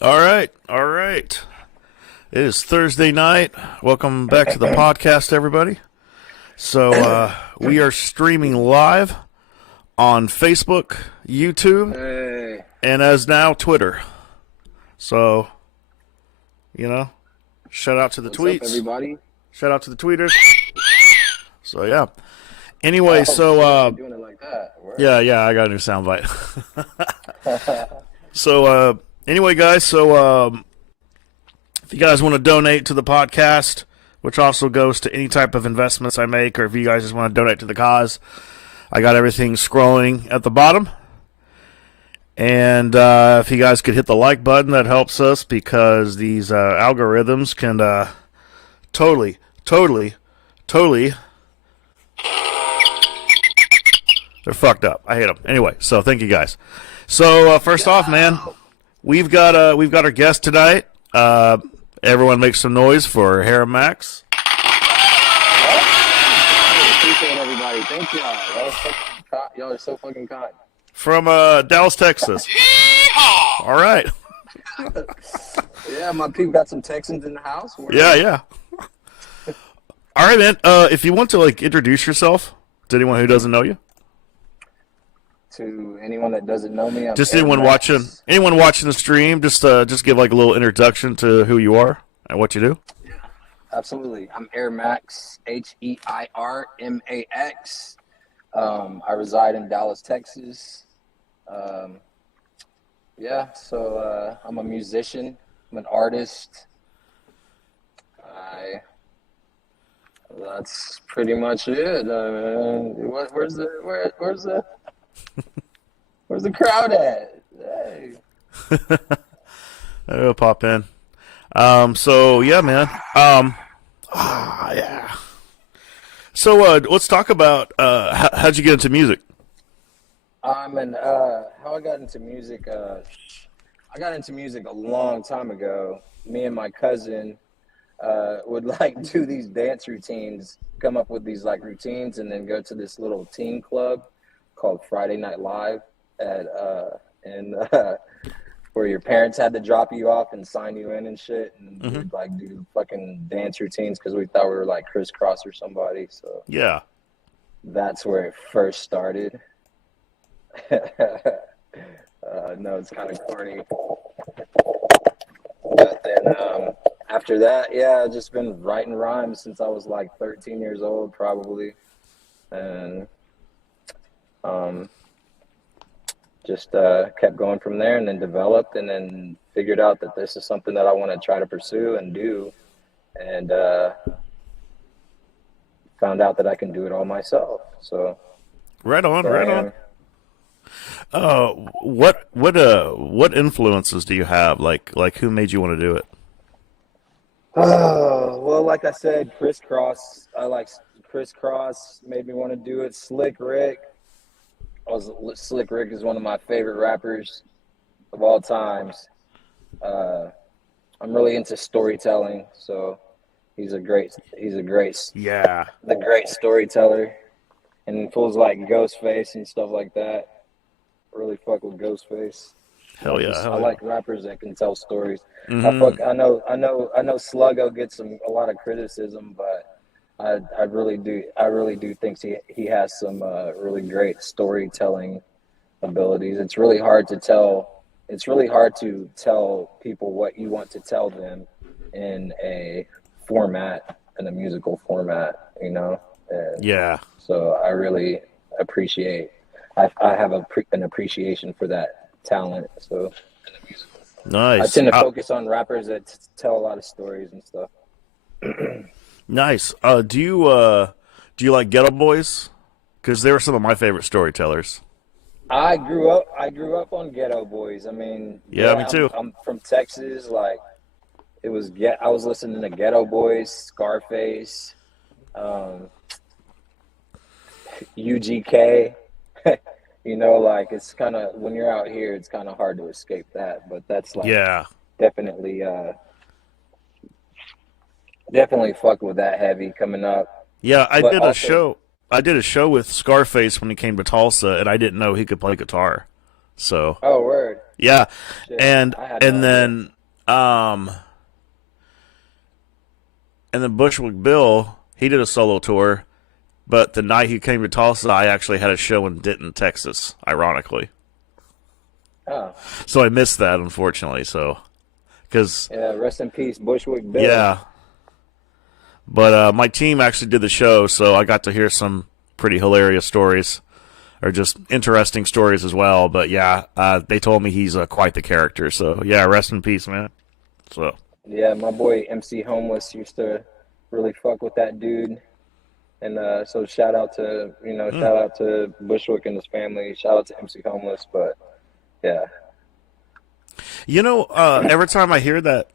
All right, all right. It is Thursday night. Welcome back to the podcast, everybody. So we are streaming live on Facebook, YouTube, Hey, and as now Twitter. So, shout out to the what's up, tweets. everybody? Shout out to the tweeters. So yeah. Anyway, Oh, shit, so you're doing it like that. Word. yeah, I got a new soundbite. So anyway, guys, so if you guys want to donate to the podcast, which also goes to any type of investments I make, or if you guys just want to donate to the cause, I got everything scrolling at the bottom. And if you guys could hit the like button, that helps us because these algorithms can totally, they're fucked up. I hate them. Anyway, so thank you guys. So first off, man, we've got our guest tonight. Everyone make some noise for HEIR Max. Appreciate everybody. Thank y'all. Y'all are so fucking kind. From Dallas, Texas. All right. Yeah, my people got some Texans in the house. Word. Yeah. All right, man. If you want to introduce yourself to anyone who doesn't know you, To anyone that doesn't know me, I'm just HEIR anyone Max. watching the stream, just give a little introduction to who you are and what you do. Absolutely. I'm HEIR Max, HEIRMAX. I reside in Dallas, Texas. I'm a musician. I'm an artist. That's pretty much it. Where's the crowd at? Hey. It'll pop in. So yeah, man. Yeah. So let's talk about how'd you get into music? How I got into music. I got into music a long time ago. Me and my cousin would do these dance routines, come up with these routines, and then go to this little teen club called Friday Night Live where your parents had to drop you off and sign you in and shit, and we'd do fucking dance routines because we thought we were like Crisscross or somebody. So Yeah. that's where it first started. No, it's kind of corny. But then after that, yeah, I've just been writing rhymes since I was like 13 years old, probably. And just kept going from there, and then developed, and then figured out that this is something that I want to try to pursue and do. And found out that I can do it all myself. So Right on. there I Right am. on. What influences do you have? Like who made you want to do it? Oh, well, like I said, Crisscross. I like Crisscross, made me want to do it. Slick Rick. Slick Rick is one of my favorite rappers of all times. I'm really into storytelling, so he's a great Yeah. the great storyteller. And fools like Ghostface and stuff like that. Really fuck with Ghostface. Hell yeah. I like rappers that can tell stories. Mhm. I know Sluggo gets a lot of criticism, but I really do think he has some really great storytelling abilities. It's really hard to tell people what you want to tell them in a musical format, And Yeah. so I really appreciate. I have an appreciation for that talent. So I Nice. tend to focus on rappers that tell a lot of stories and stuff. Nice. Do you like Ghetto Boys? Because they were some of my favorite storytellers. I grew up on Ghetto Boys. I mean, Yeah, me too. I'm from Texas. I was listening to Ghetto Boys, Scarface, UGK. It's kind of, when you're out here, it's kind of hard to escape that. But that's Yeah. definitely fucked with that heavy coming up. Yeah, But I did a show with Scarface when he came to Tulsa, and I didn't know he could play guitar. So Oh, word. yeah, Shit. and I had no and idea. then um and then Bushwick Bill, he did a solo tour, but the night he came to Tulsa, I actually had a show in Denton, Texas, ironically. Oh, So I missed that, unfortunately. So, because, yeah. Rest in peace, Bushwick Bill. yeah. But my team actually did the show, so I got to hear some pretty hilarious stories, or just interesting stories as well. But yeah, they told me he's quite the character. So yeah, rest in peace, man. So, Yeah, my boy MC Homeless used to really fuck with that dude. And so mm. shout out to Bushwick and his family. Shout out to MC Homeless. But yeah, Every time I hear that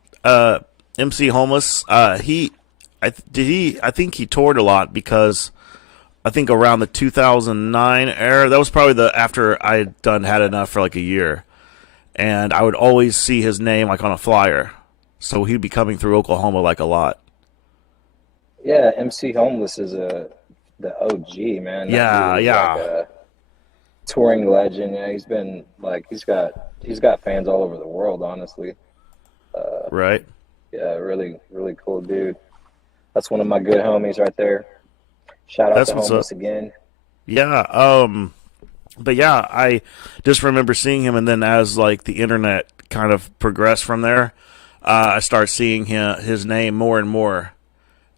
MC Homeless, I think he toured a lot because I think around the 2009 era, that was probably the after I had enough for like a year, and I would always see his name like on a flyer, so he'd be coming through Oklahoma like a lot. yeah. MC Homeless is the OG man. That Yeah, dude is like yeah, a touring legend. Yeah, he's got fans all over the world. Honestly, right. yeah, really really cool dude. That's one of my good homies right there. Shout out That's to what's up. Homeless again. Yeah, but yeah, I just remember seeing him, and then as like the internet kind of progressed from there, I started seeing his name more and more,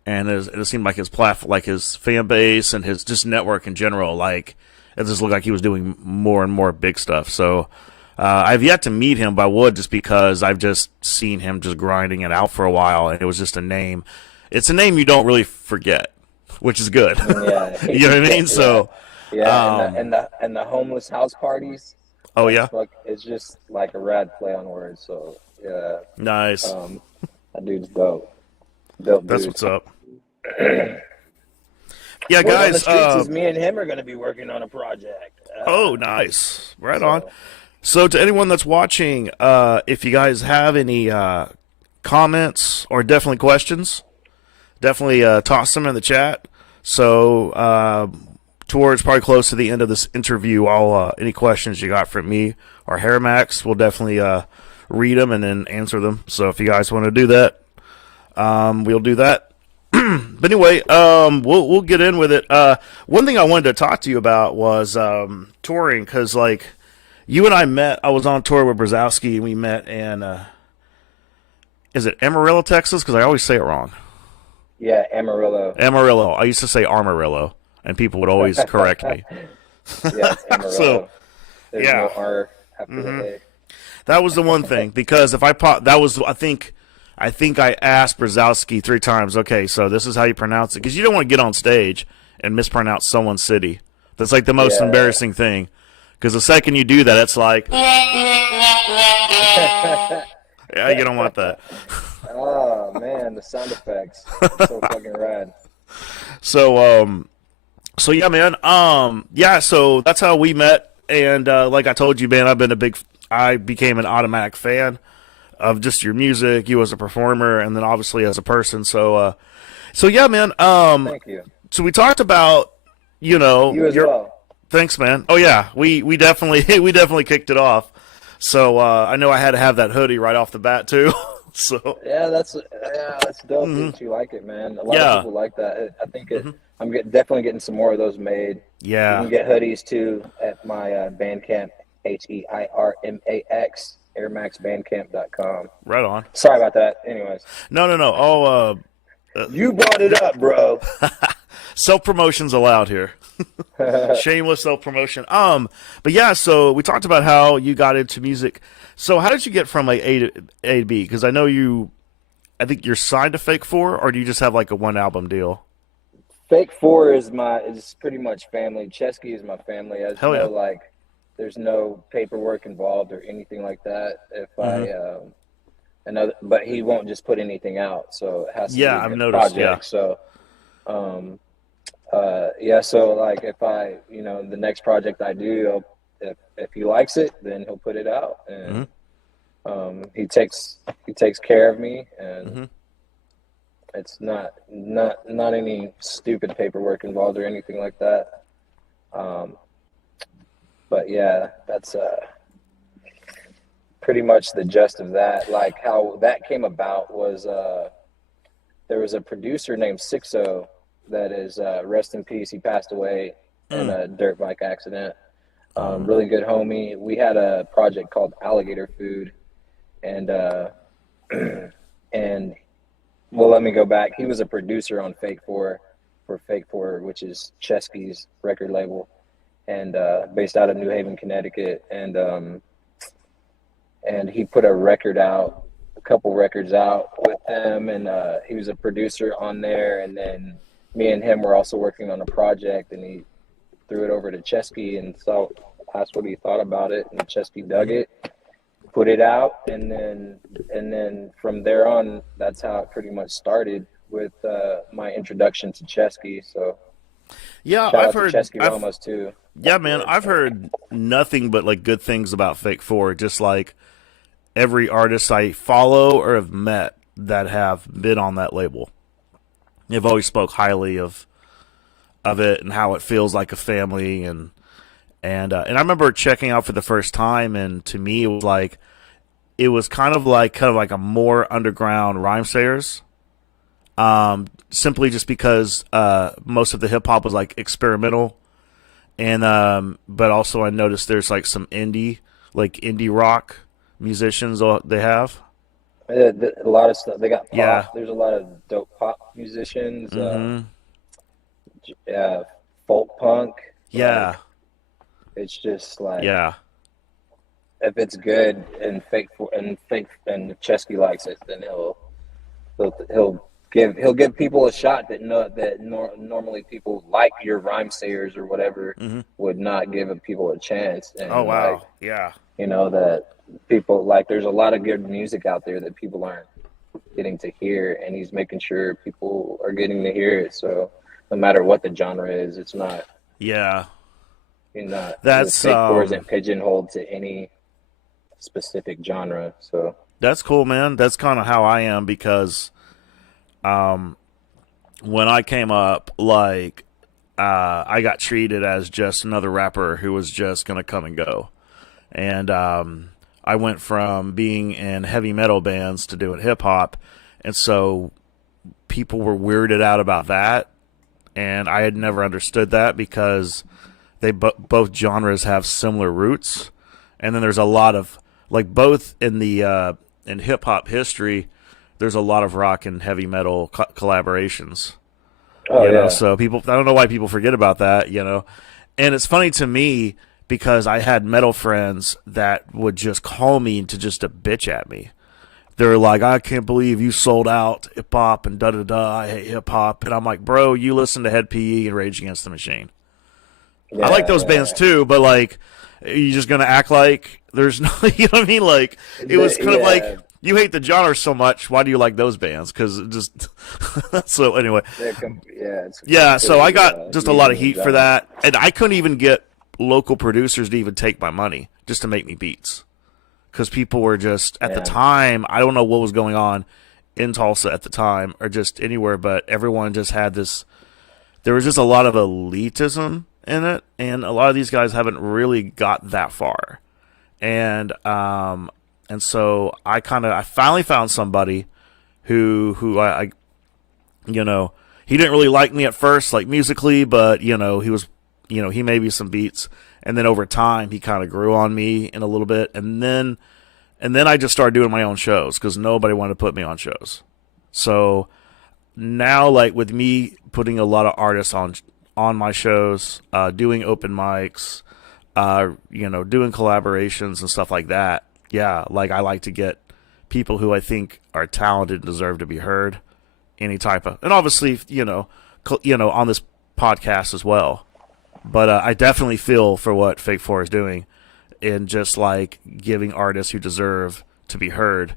and it seemed like his platform, like his fan base and his just network in general, like it just looked like he was doing more and more big stuff. So I've yet to meet him, but I would, just because I've just seen him just grinding it out for a while, and it was just a name. It's a name you don't really forget, which is good. Yeah, You know what I mean? yeah, So, yeah. And um, the homeless house parties. oh yeah, It's just like a rad play on words. So yeah, nice. um, that dude's dope. Dope That's dude. what's up. Yeah, Word on the guys. streets is me and him are going to be working on a project. Oh, nice. Right on. So So, to anyone that's watching, if you guys have any comments or definitely questions, definitely toss them in the chat. So, towards probably close to the end of this interview, I'll any questions you got from me or HEIR Max, we'll definitely read them and then answer them. So, if you guys want to do that, we'll do that. But anyway, we'll get in with it. One thing I wanted to talk to you about was touring, because like you and I met. I was on tour with Brzezowski, and we met in is it Amarillo, Texas? Because I always say it wrong. yeah, Amarillo. Amarillo. I used to say Armarillo, and people would always correct me. Yeah, it's So Amarillo. There's yeah, no R after the A. that was the one thing, because if I pop, that was I think I asked Brzezowski 3 times. Okay, so this is how you pronounce it, because you don't want to get on stage and mispronounce someone's city. That's like the most Yeah. embarrassing thing, because the second you do that, it's like, yeah, you don't want that. Oh man, the sound effects. It's so fucking rad. So so yeah, man. Yeah, so that's how we met, and like I told you, man, I became an automatic fan of just your music, you as a performer, and then obviously as a person. So yeah, man. Thank you. So we talked about, You as your well. thanks, man. Oh yeah, we definitely we definitely kicked it off. So I know I had to have that hoodie right off the bat too. So That's dope that you like it, man. A lot of yeah, people like that. I think definitely getting some more of those made. You yeah. can get hoodies too at my Bandcamp, HEIRMAX, airmaxbandcamp.com. Right on. Sorry about that. Anyways, No. Oh, you brought it up, bro. self promotion's allowed here. Shameless self promotion. But yeah, so we talked about how you got into music. So how did you get from like A to B? Because I think you're signed to Fake Four, or do you just have like a 1 album deal? Fake Four is pretty much family. Chesky is my family. Hell yeah. There's no paperwork involved or anything like that. If Hmm. I but he won't just put anything out, so it has to be Yeah, a I've good noticed. Yeah. project. So um, yeah, so like if the next project I do, if he likes it, then he'll put it out, Hmm. and he takes care of me, and Hmm. it's not any stupid paperwork involved or anything like that. Um, but yeah, pretty much the gist of that. Like how that came about was there was a producer named Sixo that is rest in peace. He passed away in a dirt bike accident. Really good homie. We had a project called Alligator Food, and and well, let me go back. He was a producer on Fake Four for Fake Four, which is Chesky's record label, and based out of New Haven, Connecticut, and he put a couple records out with them, and he was a producer on there, and then me and him were also working on a project, and he threw it over to Chesky and asked what he thought about it, and Chesky dug it, put it out, and then from there on, that's how it pretty much started with my introduction to Chesky. So yeah, shout I've out heard to Chesky Ramos too. Yeah, man, I've heard nothing but like good things about Fake Four. Just like every artist I follow or have met that have been on that label, they've always spoke highly of it and how it feels like a family. And I remember checking out for the first time, and to me it was kind of like a more underground Rhymesayers. Simply just because most of the hip hop was like experimental, and but also I noticed there's like some indie rock musicians they have. A lot of stuff. They got pop. Yeah. There's a lot of dope pop musicians. Mm-hmm. Folk punk. Yeah. Like, it's just like, Yeah. if it's good and Chesky likes it, then he'll give people a shot that normally people like your Rhymesayers or whatever would not give people a chance. And Oh wow. like, Yeah. you know, that people like, there's a lot of good music out there that people aren't getting to hear, and he's making sure people are getting to hear it. So no matter what the genre is, it's not. Yeah. You're not. That's Fake Four isn't pigeonholed to any specific genre. So that's cool, man. That's kind of how I am, because when I came up, like I got treated as just another rapper who was just gonna come and go, and I went from being in heavy metal bands to doing hip hop, and so people were weirded out about that, and I had never understood that because they both genres have similar roots, and then there's a lot of like both in the in hip hop history, there's a lot of rock and heavy metal collaborations. Oh, you know, yeah. so people, I don't know why people forget about that, you know. And it's funny to me because I had metal friends that would just call me to just a bitch at me. They're like, I can't believe you sold out hip hop and da-da-da, I hate hip hop. And I'm like, bro, you listen to Head PE and Rage Against the Machine. Yeah, I like those bands too, but like, are you just going to act like there's no, you know what I mean? Like, it was kind of like, you hate the genre so much, why do you like those bands? Because it just, so anyway. So I got just a lot of heat for that. And I couldn't even get local producers to even take my money just to make me beats. Because people were just, at the time, I don't know what was going on in Tulsa at the time, or just anywhere, but everyone just had this, there was just a lot of elitism in it, and a lot of these guys haven't really got that far. And so I finally found somebody who I you know, he didn't really like me at first, like musically, but you know, he was, you know, he made me some beats, and then over time he kind of grew on me in a little bit, and then I just started doing my own shows because nobody wanted to put me on shows. So now, like with me putting a lot of artists on my shows, doing open mics, you know, doing collaborations and stuff like that. Yeah, like I like to get people who I think are talented and deserve to be heard. Any type of, and obviously, you know, on this podcast as well. But I definitely feel for what Fake Four is doing, in just like giving artists who deserve to be heard.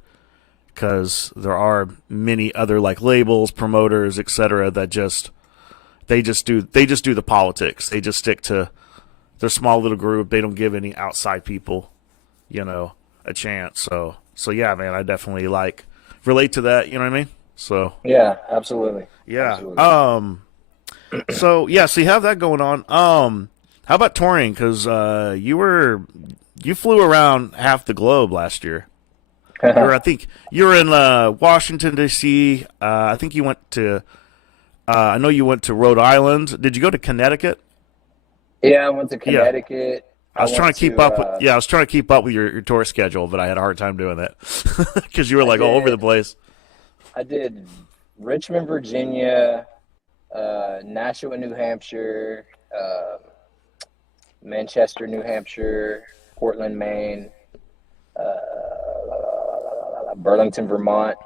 Because there are many other like labels, promoters, etc. that they just do the politics. They just stick to their small little group. They don't give any outside people, you know, a chance. So yeah, man, I definitely like relate to that. You know what I mean? So yeah, absolutely. Yeah. Absolutely. So yeah, so you have that going on. How about touring? Because you were you flew around half the globe last year. I think you were in Washington D.C. I think you went to. I know you went to Rhode Island. Did you go to Connecticut? Yeah, I went to Yeah. Connecticut. I I was trying went to keep to up with. Yeah, I was trying to keep up with your tour schedule, but I had a hard time doing that because you were I like all over the did place. I did Richmond, Virginia, Nashua, New Hampshire, Manchester, New Hampshire, Portland, Maine, Burlington, Vermont.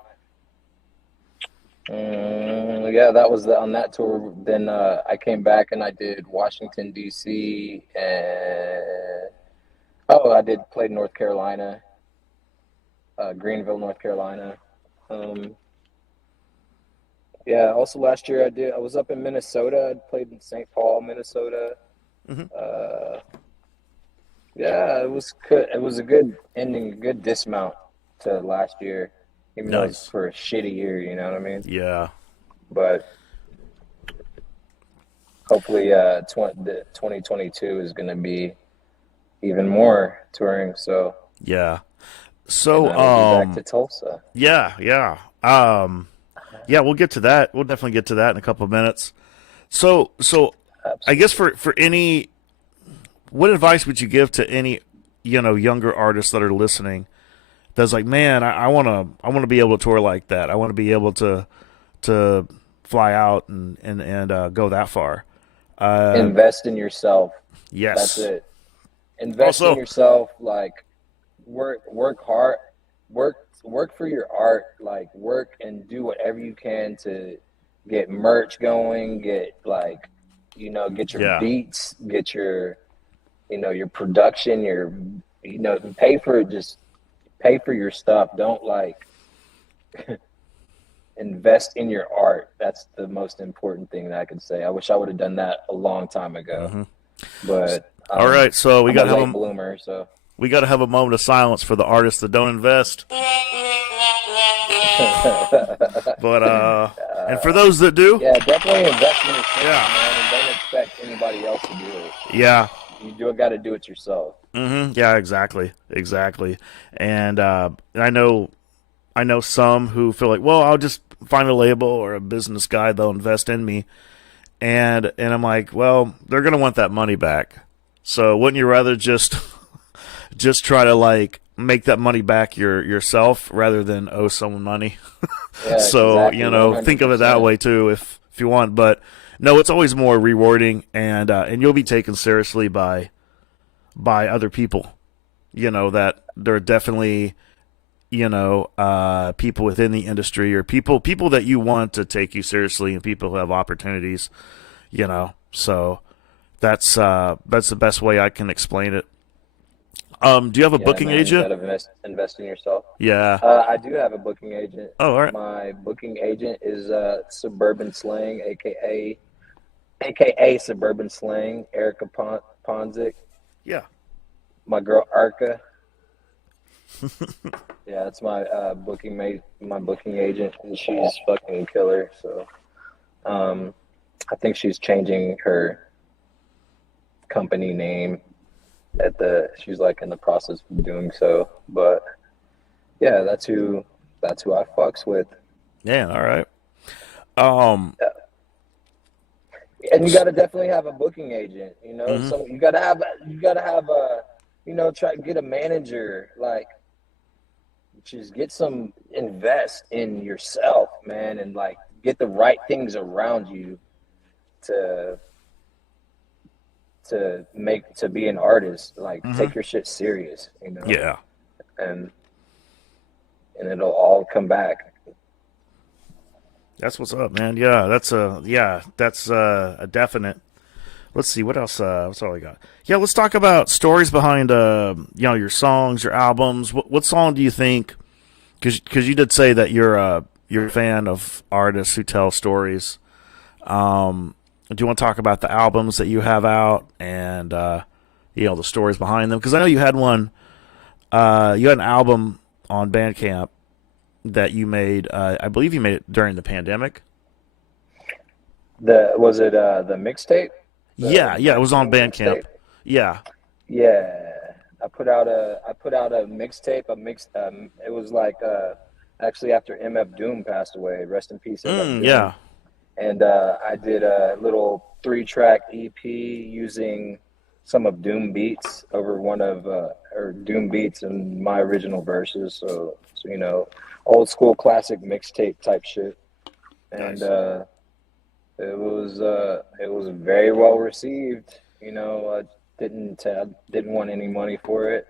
Yeah, that was on that tour. Then I came back and I did Washington D.C. and I did played North Carolina, Greenville, North Carolina. Um, yeah. Also last year I was up in Minnesota. I played in St. Paul, Minnesota. Hmm. Uh, yeah, it was good. It was a good ending, a good dismount to last year, even though it was Nice. for a shitty year. You know what I mean? Yeah. But hopefully, 2022 is going to be even more touring. So, Yeah. and So I will be back to Tulsa. yeah, yeah. Yeah, we'll get to that. We'll definitely get to that in a couple of minutes. So I guess Absolutely. for any, what advice would you give to any, younger artists that are listening that's like, man, I want to be able to tour like that. I want to be able to fly out and go that far. Uh, Invest in yourself. That's yes. it. Invest in Also, yourself. Like work hard, work for your art. Like work and do whatever you can to get merch going. Get like, get your yeah. beats, get your, your production. Your, pay for your stuff. Don't like invest in your art. That's the most important thing that I could say. I wish I would have done that a long time ago, Hmm. but All right, so I'm a late bloomer, so. we got to have a moment of silence for the artists that don't invest. But and for those that do, Yeah, definitely invest in yourself, yeah, man, and don't expect anybody else to do it. yeah, You do got to do it yourself. yeah, exactly, exactly. And I know some who feel like, well, I'll just find a label or a business guy, they'll invest in me, and I'm like, well, they're gonna want that money back. So wouldn't you rather just try to like make that money back yourself rather than owe someone money? Yeah, So exactly, one think hundred of it that percent. way too, if you want. But no, it's always more rewarding, and you'll be taken seriously by other people. That there are definitely people within the industry or people that you want to take you seriously and people who have opportunities. So that's the best way I can explain it. Do you have a Yeah, booking man, you got agent? to invest in yourself. Yeah. I do have a booking agent. Oh, all right. My booking agent is Suburban Slang, aka Suburban Slang, Erica Ponzik. Yeah. My girl Arca. Yeah, that's my my booking agent, and she's fucking killer. So, um, I think she's changing her company name she's like in the process of doing so. But yeah, that's who I fucks with. Yeah. All right. Um. And you got to definitely have a booking agent. Mhm. So you got to have a, try to get a manager. Like, just invest in yourself, man, and like get the right things around you to to be an artist. Like, Mhm. take your shit serious, Yeah. and it'll all come back. That's what's up, man. That's a definite. Let's see what else. What's all we got? Yeah, let's talk about stories behind your songs, your albums. What song do you think? Because you did say that you're a fan of artists who tell stories. Do you want to talk about the albums that you have out and the stories behind them? Because I know you had one. You had an album on Bandcamp that you made. I believe you made it during the pandemic. The mixtape, the Yeah, yeah, it was on vaccine Bandcamp. mixtape. Yeah. Yeah, I put out a mixtape. It was like actually after MF Doom passed away. Rest in peace, MF Doom. Yeah. And I did a little 3-track EP using some of Doom beats over one of or Doom beats and my original verses. So you know, old school classic mixtape type shit. And Nice. it was very well received. You know, I didn't want any money for it.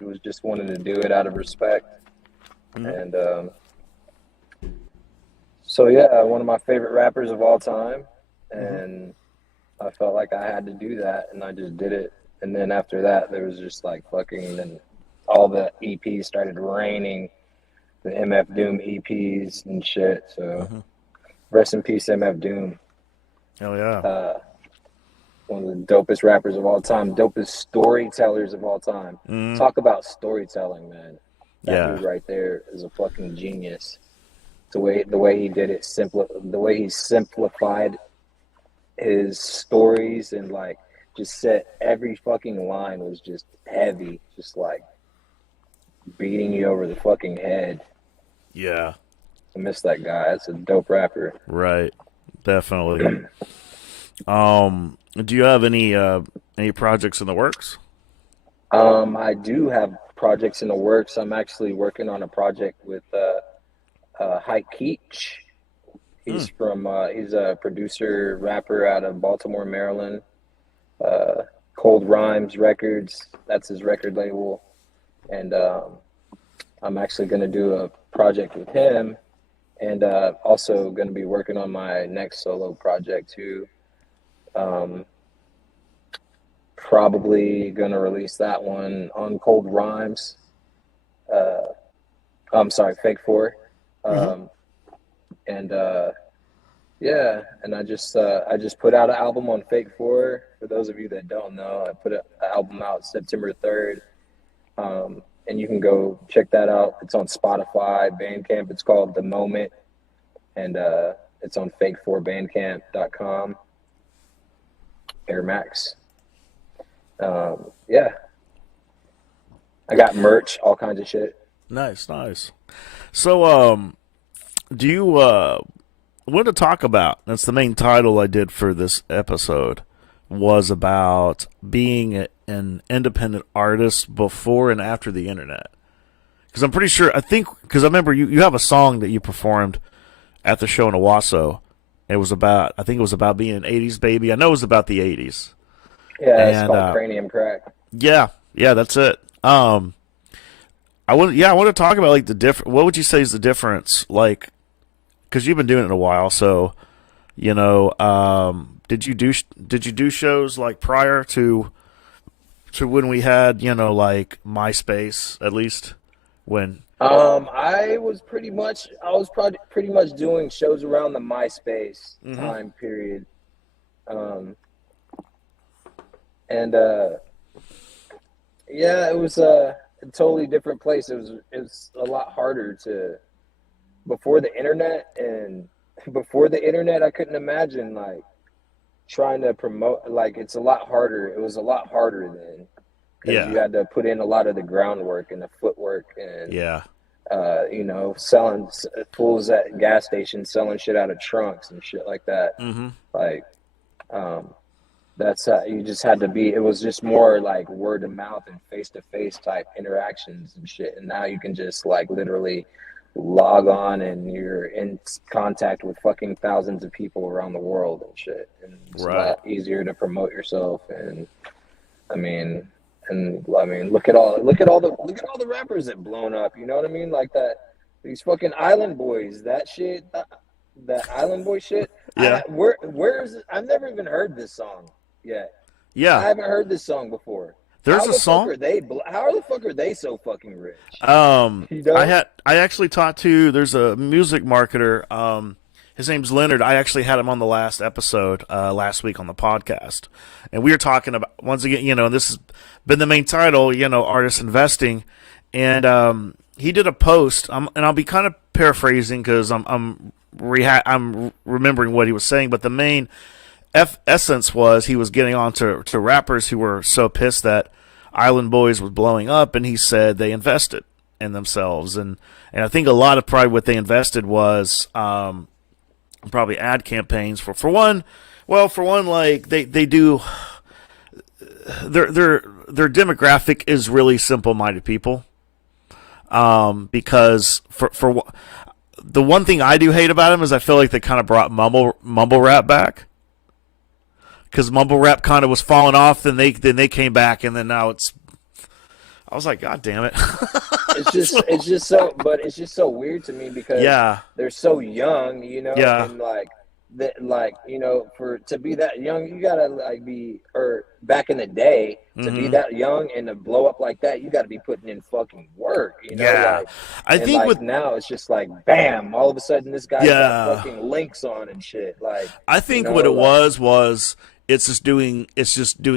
It was just wanted to do it out of respect. Mhm. And so yeah, one of my favorite rappers of all time, Mhm. and I felt like I had to do that, and I just did it. And then after that, there was just like fucking, and all the EPs started raining, the MF Doom EPs and shit. So Mhm. rest in peace, MF Doom. Hell yeah. Uh, One of the dopest rappers of all time, dopest storytellers of all time. Mhm. Talk about storytelling, man. That Yeah. dude right there is a fucking genius. The way he did it, the way he simplified his stories and like just said every fucking line was just heavy, just like beating you over the fucking head. Yeah. I miss that guy. That's a dope rapper. Right. Definitely. Do you have any projects in the works? I do have projects in the works. I'm actually working on a project with HEIR. Hmm. He's a producer rapper out of Baltimore, Maryland. Uh, Cold Rhymes Records. That's his record label, and I'm actually going to do a project with him, and also going to be working on my next solo project too. Um, Probably going to release that one on Cold Rhymes. Uh, I'm sorry, Fake Four, Mhm. um, and yeah, and I just put out an album on Fake Four. For those of you that don't know, I put an album out September 3rd, and you can go check that out. It's on Spotify, Bandcamp. It's called The Moment, and it's on fake4bandcamp.com, Air Max. Yeah, I got merch, all kinds of shit. Nice, nice. So, do you what to talk about? That's the main title I did for this episode. Was about being an independent artist before and after the internet. Because I'm pretty sure, I think, because I remember you have a song that you performed at the show in Owasso. It was about, I think it was about being an '80s baby. I know it was about the '80s, Yeah, it's and called Cranium Crack. yeah, yeah, that's it. I want to talk about like the different. What would you say is the difference? Like, because you've been doing it a while, so did you do shows like prior to when we had like MySpace at least when? I was probably pretty much doing shows around the MySpace Hmm. time period. Um, and yeah, it was a totally different place. It was a lot harder to before the internet, and before the internet I couldn't imagine like trying to promote, like it's a lot harder. It was a lot harder then because you Yeah, had to put in a lot of the groundwork and the footwork and yeah. selling fools at gas stations selling shit out of trunks and shit like that. Hmm. Like, um, that's you just had to be. It was just more like word of mouth and face to face type interactions and shit. And now you can just like literally log on and you're in contact with fucking thousands of people around the world and shit. And it's a Right. lot easier to promote yourself. And I mean, look at all the rappers that blown up. You know what I mean? Like that, these fucking Island Boys. That shit, that Island Boy shit. Yeah, Where's it? I've never even heard this song yet. I yeah. haven't heard this song before. There's a song. How the fuck are they so fucking rich? You I know? had I actually talked to. There's a music marketer. His name's Leonard. I actually had him on the last episode last week on the podcast, and we were talking about once again. This has been the main title. Artist investing, and he did a post. And I'll be kind of paraphrasing because I'm remembering what he was saying, but the main essence was he was getting on to rappers who were so pissed that Island Boys was blowing up, and he said they invested in themselves, and I think a lot of probably what they invested was probably ad campaigns for one. Well, for one, like they do their demographic is really simple-minded people. Because for the one thing I do hate about them is I feel like they kind of brought mumble rap back. Because mumble rap kind of was falling off, then they came back, and then now it's. I was like, God damn it! it's just so weird to me because they're so young, you know, and like you know, to be that young, you gotta like be, or back in the day, to be that young and to blow up like that, you gotta be putting in fucking work, you know. Like, I think like with now it's just like bam, all of a sudden this guy's got fucking links on and shit. Like, I think what it was it's just doing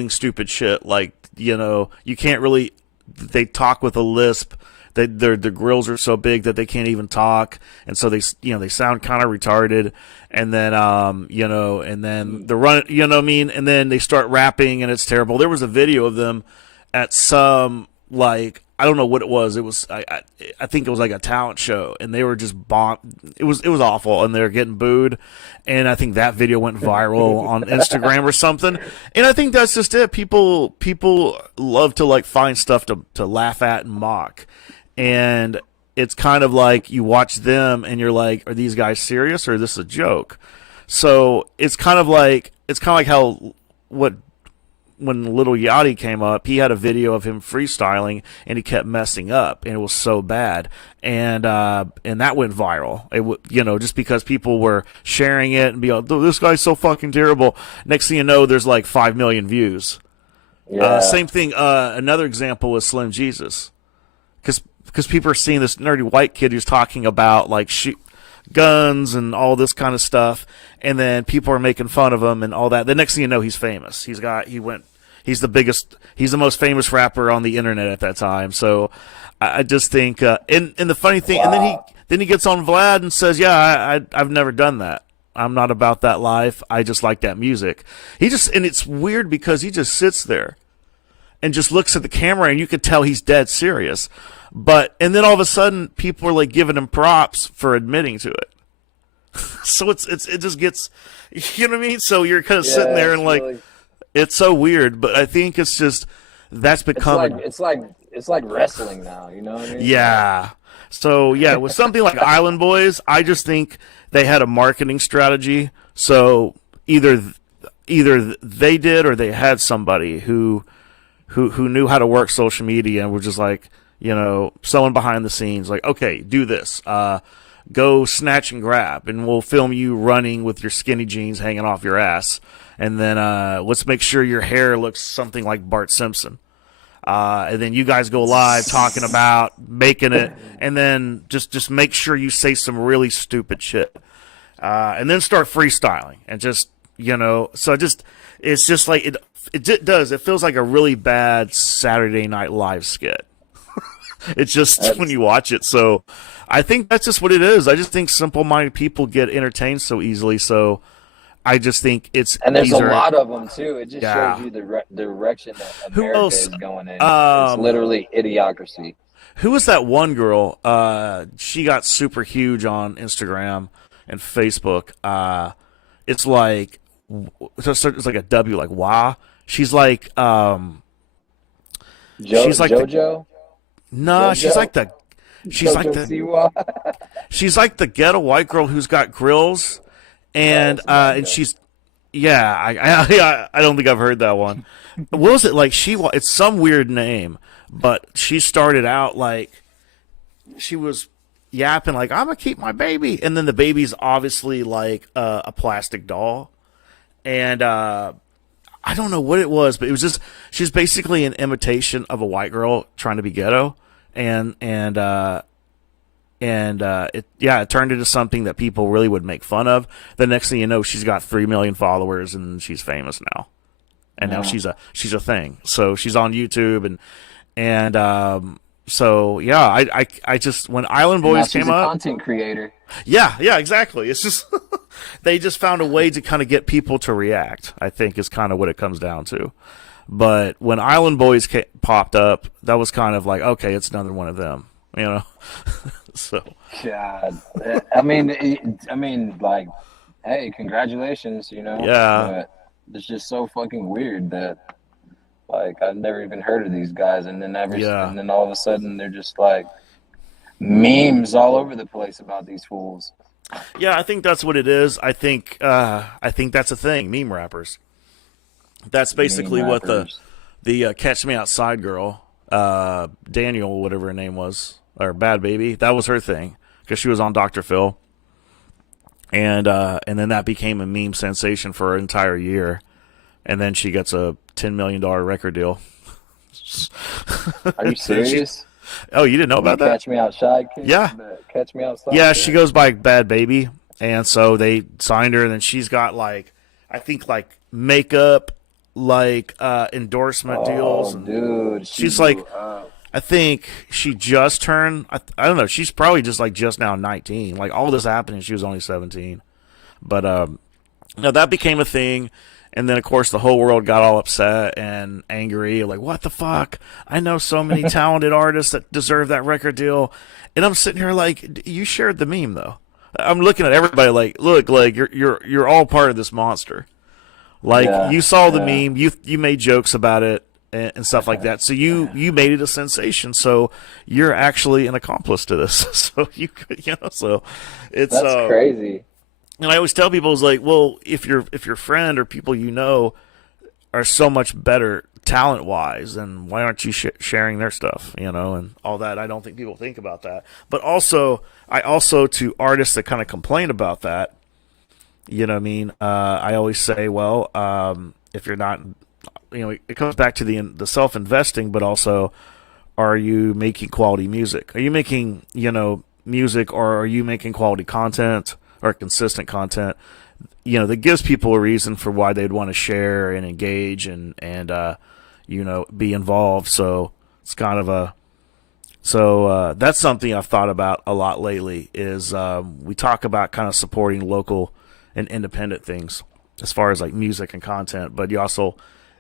stupid shit. Like, you know, you can't really. They talk with a lisp. Their grills are so big that they can't even talk, and so they sound kind of retarded. And then and then the run, you know what I mean. And then they start rapping, and it's terrible. There was a video of them at some, like, I don't know what it was. It was I think it was like a talent show, and they were just bomb. It was awful, and they were getting booed. And I think that video went viral on Instagram or something. And I think that's just it. People love to like find stuff to laugh at and mock. And it's kind of like you watch them and you're like, are these guys serious or is this a joke? So it's kind of like how when Lil Yachty came up, he had a video of him freestyling and he kept messing up and it was so bad. And that went viral. It just because people were sharing it and be like, oh, this guy's so fucking terrible. Next thing you know, there's like 5 million views. Yeah. Same thing. Another example is Slim Jesus. Because people are seeing this nerdy white kid who's talking about like guns and all this kind of stuff, and then people are making fun of him and all that. The next thing you know, he's famous. He's the most famous rapper on the internet at that time. So I just think, and the funny thing, and then he gets on Vlad and says, yeah, I've never done that. I'm not about that life. I just like that music. And it's weird because he just sits there and just looks at the camera, and you could tell he's dead serious. And then all of a sudden, people are like giving him props for admitting to it. So it just gets, you know what I mean? So you're kind of sitting there and like, really, it's so weird. But I think it's just that's becoming. It's like wrestling now. You know what I mean? Yeah. So yeah, with something like Island Boys, I just think they had a marketing strategy. So either they did or they had somebody who knew how to work social media and were just like, you know, someone behind the scenes, like, okay, do this. Go snatch and grab, and we'll film you running with your skinny jeans hanging off your ass. And then let's make sure your hair looks something like Bart Simpson. And then you guys go live talking about making it, and then just make sure you say some really stupid shit. And then start freestyling, and just, you know, so it's just like it does. It feels like a really bad Saturday Night Live skit. It's just when you watch it. So I think that's just what it is. I just think simple-minded people get entertained so easily. So I just think it's there's a lot of them too. It just shows you the direction that America is going in. It's literally idiocracy. Who was that one girl? She got super huge on Instagram and Facebook. It's like a W, like wah. She's like she's like JoJo. No, she's like the ghetto white girl who's got grills, and she's I don't think I've heard that one. What was it like? It's some weird name, but she started out like she was yapping like, I'm gonna keep my baby, and then the baby's obviously like a plastic doll, and I don't know what it was, but it was just she's basically an imitation of a white girl trying to be ghetto, and it turned into something that people really would make fun of. The next thing you know, she's got 3 million followers and she's famous now, and now she's a thing. So she's on YouTube so yeah, I just when Island Boys came up, content creator. Yeah, exactly. It's just they just found a way to kind of get people to react, I think, is kind of what it comes down to. But when Island Boys popped up, that was kind of like, okay, it's another one of them, you know. So God, I mean, like, hey, congratulations, you know. yeah, But it's just so fucking weird that, like, I've never even heard of these guys, and then yeah, and then all of a sudden they're just like memes all over the place about these fools. yeah. I think that's what it is. I think that's a thing. Meme rappers. That's Meme basically what rappers. the Catch Me Outside girl, Daniel, whatever her name was, or Bad Baby. That was her thing because she was on Dr. Phil, and then that became a meme sensation for an entire year, and then she gets a $10 million record deal. Are you serious? Oh, you didn't know about that? Catch me outside, kid? Yeah, Catch me outside. yeah. She Kid? goes by Bad Baby, and so they signed her, and then she's got like, I think like makeup, like endorsement deals, Oh, and dude, she she's blew like, up. I think she just turned. I don't know. She's probably just now 19. Like all this happening, she was only 17. But no, that became a thing, and then of course the whole world got all upset and angry. Like, what the fuck? I know so many talented artists that deserve that record deal, and I'm sitting here like, you shared the meme though. I'm looking at everybody like, look, like you're all part of this monster. Like Yeah, you saw the yeah. meme, you made jokes about it and stuff like that. So you made it a sensation. So you're actually an accomplice to this. So you could, so it's That's crazy. and I always tell people is like, well, if your friend or people you know are so much better talent wise, then why aren't you sharing their stuff, and all that? I don't think people think about that. But also, I also to artists that kind of complain about that, you know what I mean? I always say, well, if you're not, it comes back to the self investing, but also, are you making quality music? Are you making music, or are you making quality content or consistent content? That gives people a reason for why they'd want to share and engage and be involved. So it's kind of that's something I've thought about a lot lately. Is we talk about kind of supporting local and independent things as far as like music and content, but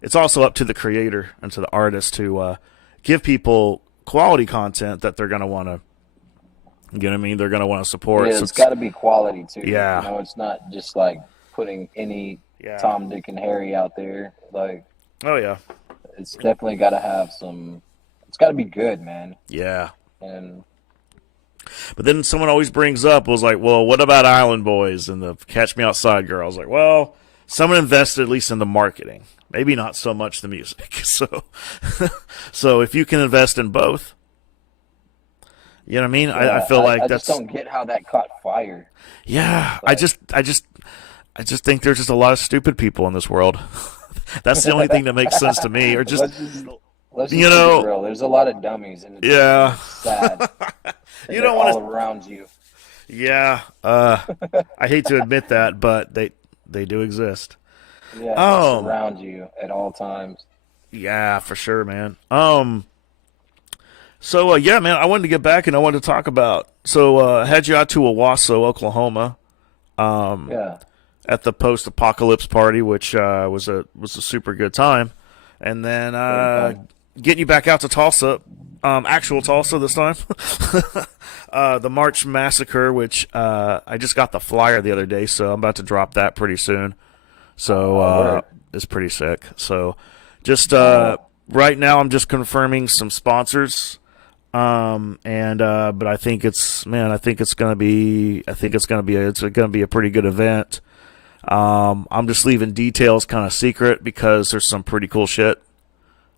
it's also up to the creator and to the artist to give people quality content that they're going to want to, they're going to want to support. Yeah, So it's got to be quality too. yeah, It's not just like putting any yeah, Tom, Dick, and Harry out there. Like, oh yeah, it's definitely got to have some. It's got to be good, man. yeah. And But then someone always brings up was like, well, what about Island Boys and the Catch Me Outside girl? I was like, well, someone invested at least in the marketing, maybe not so much the music. So, so if you can invest in both, you know what I mean? I yeah, feel like I just that's don't get how that caught fire. yeah. Like, I just think there's just a lot of stupid people in this world. That's the only thing that makes sense to me. Or just let's just let's you just keep it know, real. There's a lot of dummies, and yeah. it's sad that You they're don't want all to. around you. Yeah. I hate to admit that, but they do exist. Yeah, they Um. surround you at all times. Yeah, for sure, man. So yeah, man, I wanted to get back and I wanted to talk about. So I had you out to Owasso, Oklahoma, Yeah, at the post-apocalypse party, which was a super good time, and then pretty fun. getting you back out to Tulsa, actual Tulsa this time, the March Massacre, which I just got the flyer the other day, so I'm about to drop that pretty soon. So Oh, word. it's pretty sick. So just Oh, right now, I'm just confirming some sponsors. And but I think I think it's gonna be it's gonna be a pretty good event. I'm just leaving details kind of secret because there's some pretty cool shit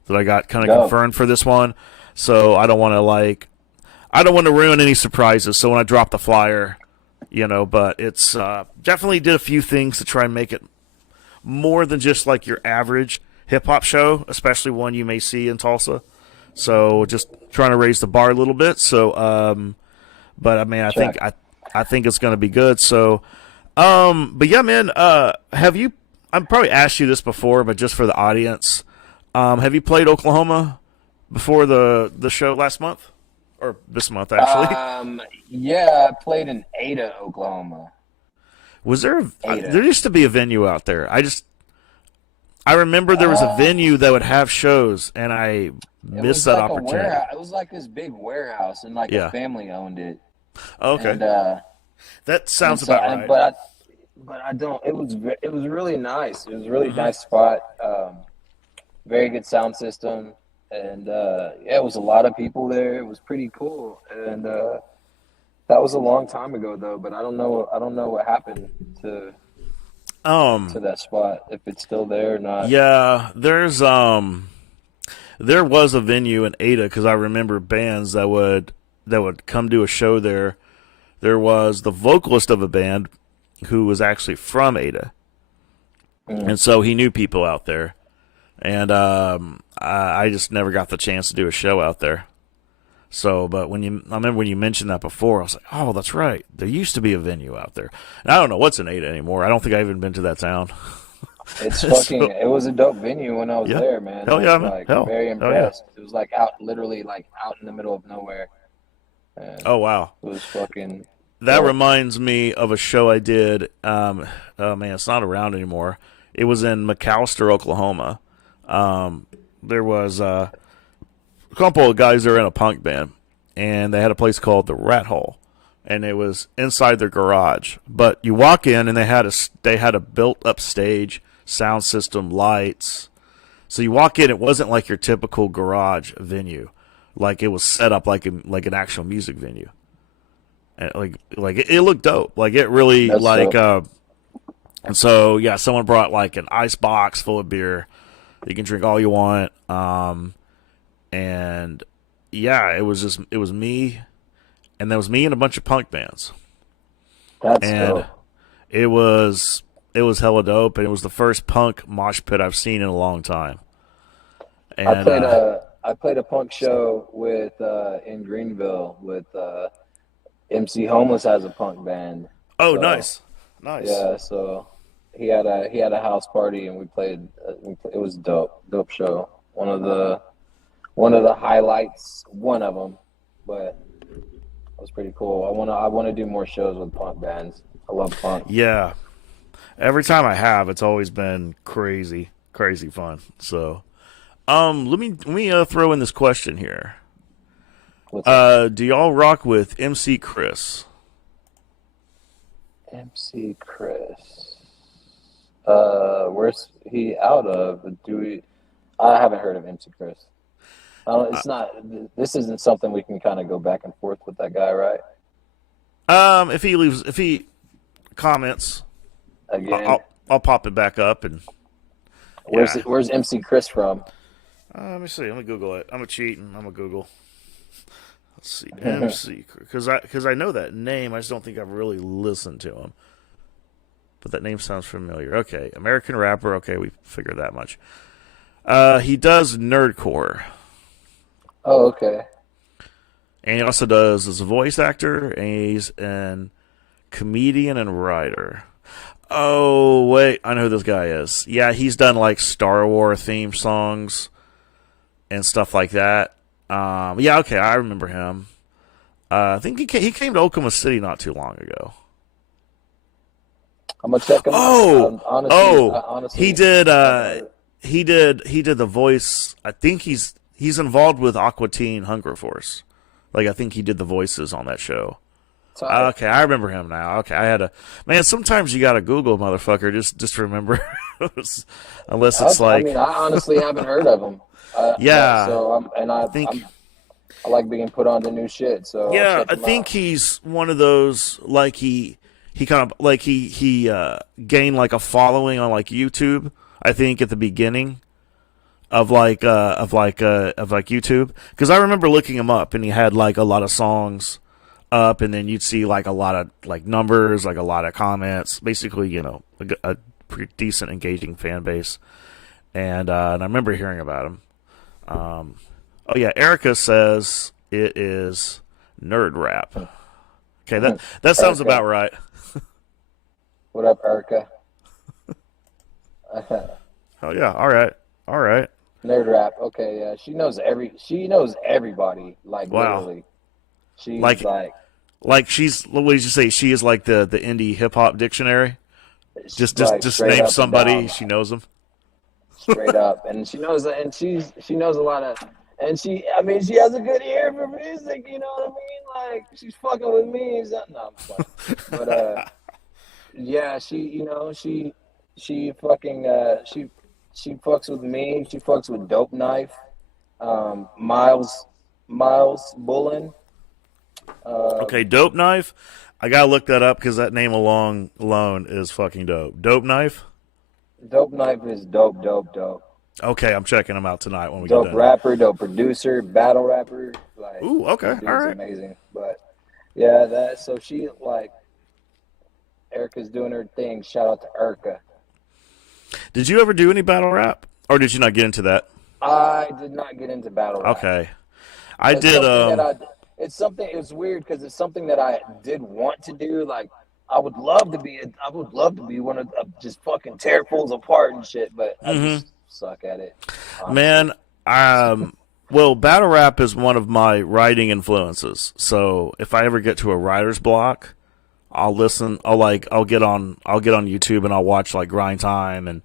that I got kind of dope. confirmed for this one. So I don't want to ruin any surprises. So when I drop the flyer, but it's definitely did a few things to try and make it more than just like your average hip hop show, especially one you may see in Tulsa. So just trying to raise the bar a little bit. So, but I mean, Check. I think it's going to be good. So, but yeah, man, have you? I've probably asked you this before, but just for the audience, have you played Oklahoma before the show last month or this month actually? Yeah, I played in Ada, Oklahoma. Was there? Ada. There used to be a venue out there. I I remember there was a venue that would have shows, and I missed that like opportunity. It was like this big warehouse, and like a Yeah. family owned it. Okay. And That and sounds so, about right. but I don't. It was really nice. It was a really nice spot. Very good sound system, and yeah, it was a lot of people there. It was pretty cool, and that was a long time ago though. But I don't know. I don't know what happened to that spot, if it's still there or not. Yeah, there was a venue in Ada because I remember bands that would come to a show there. There was the vocalist of a band who was actually from Ada, and so he knew people out there, and I just never got the chance to do a show out there. So, but I remember when you mentioned that before, I was like, oh, that's right. There used to be a venue out there, and I don't know what's in Ada anymore. I don't think I've even been to that town. It's fucking. It was a dope venue when I was there, man. Hell I yeah, was man. like Hell. very Hell yeah. impressed. It was like literally like out in the middle of nowhere. And Oh wow. it was fucking. That dope. reminds me of a show I did. Oh man, it's not around anymore. It was in McAlester, Oklahoma. There was a couple of guys that were in a punk band, and they had a place called the Rat Hole, and it was inside their garage. But you walk in, and they had a built up stage, sound system, lights. So you walk in, it wasn't like your typical garage venue, like it was set up like an actual music venue. And like it looked dope. Like it really That's like dope. and so yeah, someone brought like an ice box full of beer. You can drink all you want. And yeah, it was me, and there was me and a bunch of punk bands. That's And dope. it was hella dope, and it was the first punk mosh pit I've seen in a long time. And I played a punk show with in Greenville with MC Homeless has a punk band. oh, So nice. yeah, so he had a house party and we played. It was dope show. One of the highlights, one of them, but it was pretty cool. I wanna do more shows with punk bands. I love punk. Yeah. Every time I have, it's always been crazy fun. So, let me throw in this question here. What's up? Do y'all rock with MC Chris? MC Chris. Where's he out of? I haven't heard of MC Chris. It's not. This isn't something we can kind of go back and forth with that guy, right? If he comments, Again, I'll pop it back up and yeah. where's MC Chris from? Let me see. Let me Google it. I'm a cheating. I'm a Google. Let's see. MC, because I know that name. I just don't think I've really listened to him. But that name sounds familiar. Okay, American rapper. Okay, we figured that much. He does nerdcore, Oh, okay. and he also does as a voice actor, and he's an comedian and writer. Oh wait, I know who this guy is. Yeah, he's done like Star Wars theme songs and stuff like that. Yeah, okay, I remember him. I think he came to Oklahoma City not too long ago. I'm gonna check him out. Honestly, he did. He did the voice. I think he's involved with Aqua Teen Hunger Force. Like I think he did the voices on that show. Okay, I remember him now. Okay, I had a man. Sometimes you gotta Google, motherfucker, just to remember, unless it's like. I mean, I honestly haven't heard of him. Yeah. So I think I like being put on to new shit. So yeah, I I'll check him think out. he's one of those like he kind of like he gained like a following on like YouTube. I think at the beginning of YouTube, because I remember looking him up and he had like a lot of songs up, and then you'd see like a lot of like numbers, like a lot of comments, basically a pretty decent engaging fan base, and I remember hearing about him. Oh yeah, Erica says it is nerd rap. Okay, that sounds Erica. about right. What up, Erica? Oh yeah, all right. Nerd rap. Okay, yeah. She knows everybody. Like Wow. literally. She's Like- like Like she's, what did you say? She is like the indie hip hop dictionary. Just like, just straight name up and somebody, down. she knows them. straight up. And she knows she knows a lot of, and she has a good ear for music. You know what I mean? Like she's fucking with me. No, I'm fucking. But yeah, she fucking she fucks with me. She fucks with Dope Knife, Miles Bullen. Okay, Dope Knife. I gotta look that up because that name alone is fucking dope. Dope Knife. Dope Knife is dope. Okay, I'm checking him out tonight when we Dope get done. rapper, dope producer, battle rapper. Like, Ooh, okay, dude's all right. amazing. But yeah, so she like Erica's doing her thing. Shout out to Erica. Did you ever do any battle rap, or did you not get into that? I did not get into battle rap. Okay, I did. It's weird because it's something that I did want to do. Like, I would love to be one of just fucking tear fools apart and shit. But I just suck at it. Honestly. Man, well, battle rap is one of my writing influences. So if I ever get to a writer's block, I'll listen. I'll get on YouTube and I'll watch like Grind Time and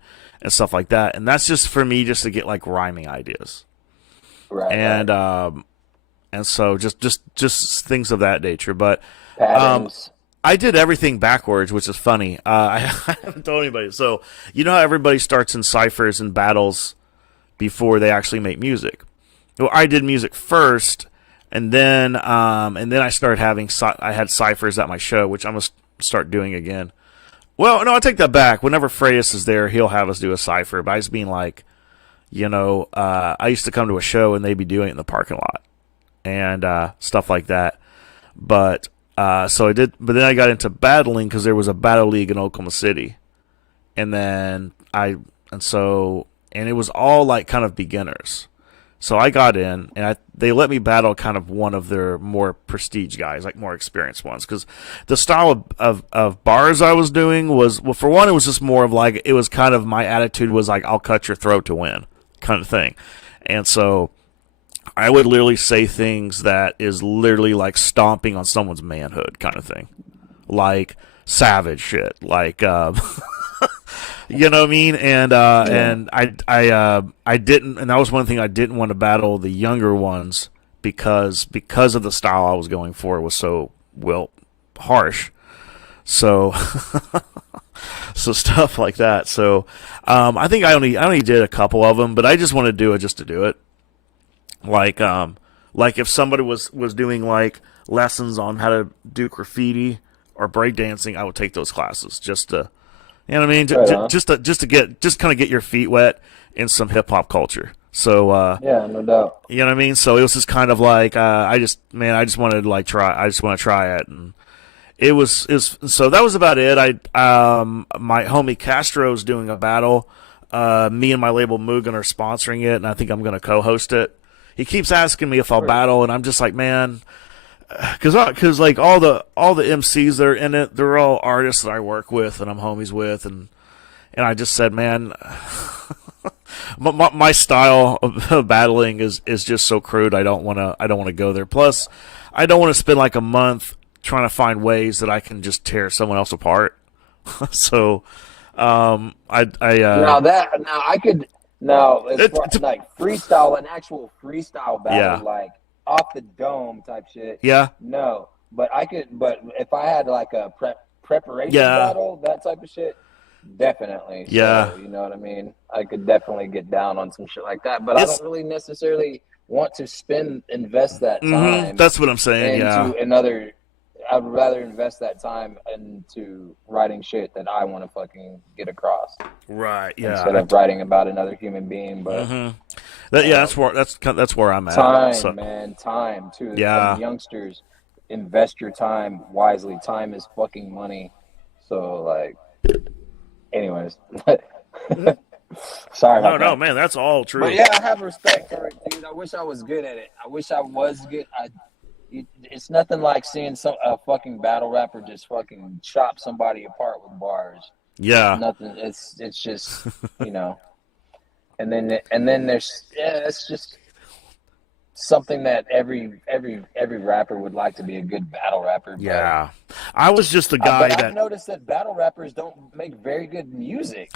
stuff like that. And that's just for me, just to get like rhyming ideas. Right. And so just things of that nature. But Patterns. I did everything backwards, which is funny. I haven't told anybody. So you know how everybody starts in ciphers and battles before they actually make music. Well, I did music first, and then I started having I had ciphers at my show, which I'm gonna start doing again. Well, no, I take that back. Whenever Freyas is there, he'll have us do a cipher. But I just mean like, I used to come to a show and they'd be doing it in the parking lot and stuff like that. But so I did. But then I got into battling because there was a battle league in Oklahoma City, and it was all like kind of beginners. So I got in, and they let me battle kind of one of their more prestige guys, like more experienced ones. Because the style of bars I was doing was, well, for one, it was just more of like, it was kind of, my attitude was like, I'll cut your throat to win kind of thing. And so I would literally say things that is literally like stomping on someone's manhood kind of thing. Like savage shit. Like, you know what I mean? And I didn't, and that was one thing I didn't want to battle the younger ones because of the style I was going for was so harsh. So so stuff like that. So I think I only did a couple of them, but I just want to do it just to do it. Like if somebody was doing like lessons on how to do graffiti or breakdancing, I would take those classes just to, you know what I mean? Just to kind of get your feet wet in some hip hop culture. So yeah, no doubt. You know what I mean? So it was just kind of like I just wanted to like try. I just want to try it, and so that was about it. My homie Castro's doing a battle. Me and my label Mugen are sponsoring it, and I think I'm going to co-host it. He keeps asking me if I'll battle, and I'm just like, man. Because like all the MCs that are in it, they're all artists that I work with and I'm homies with, and I just said, man, my style of battling is just so crude. I don't want to go there. Plus, I don't want to spend like a month trying to find ways that I can just tear someone else apart. So, it's like freestyle, an actual freestyle battle, yeah. Like off the dome type shit. Yeah. No, but if I had like a preparation battle, that type of shit, definitely. Yeah. So, you know what I mean? I could definitely get down on some shit like that, but I don't really necessarily want to invest that time. That's what I'm saying. Yeah. I would rather invest that time into writing shit that I want to fucking get across. Right. Yeah. Instead of writing about another human being, but that's where I'm at. Time too. Yeah. And youngsters, invest your time wisely. Time is fucking money. So like, anyways. Sorry about that. No, man, that's all true. But yeah, I have respect for it, dude. I wish I was good at it. I wish I was good. It's nothing like seeing a fucking battle rapper just fucking chop somebody apart with bars. Yeah. Nothing. It's just, you know. And then there's it's just something that every rapper would like to be a good battle rapper. Yeah. I was just the But guy I've that noticed that battle rappers don't make very good music.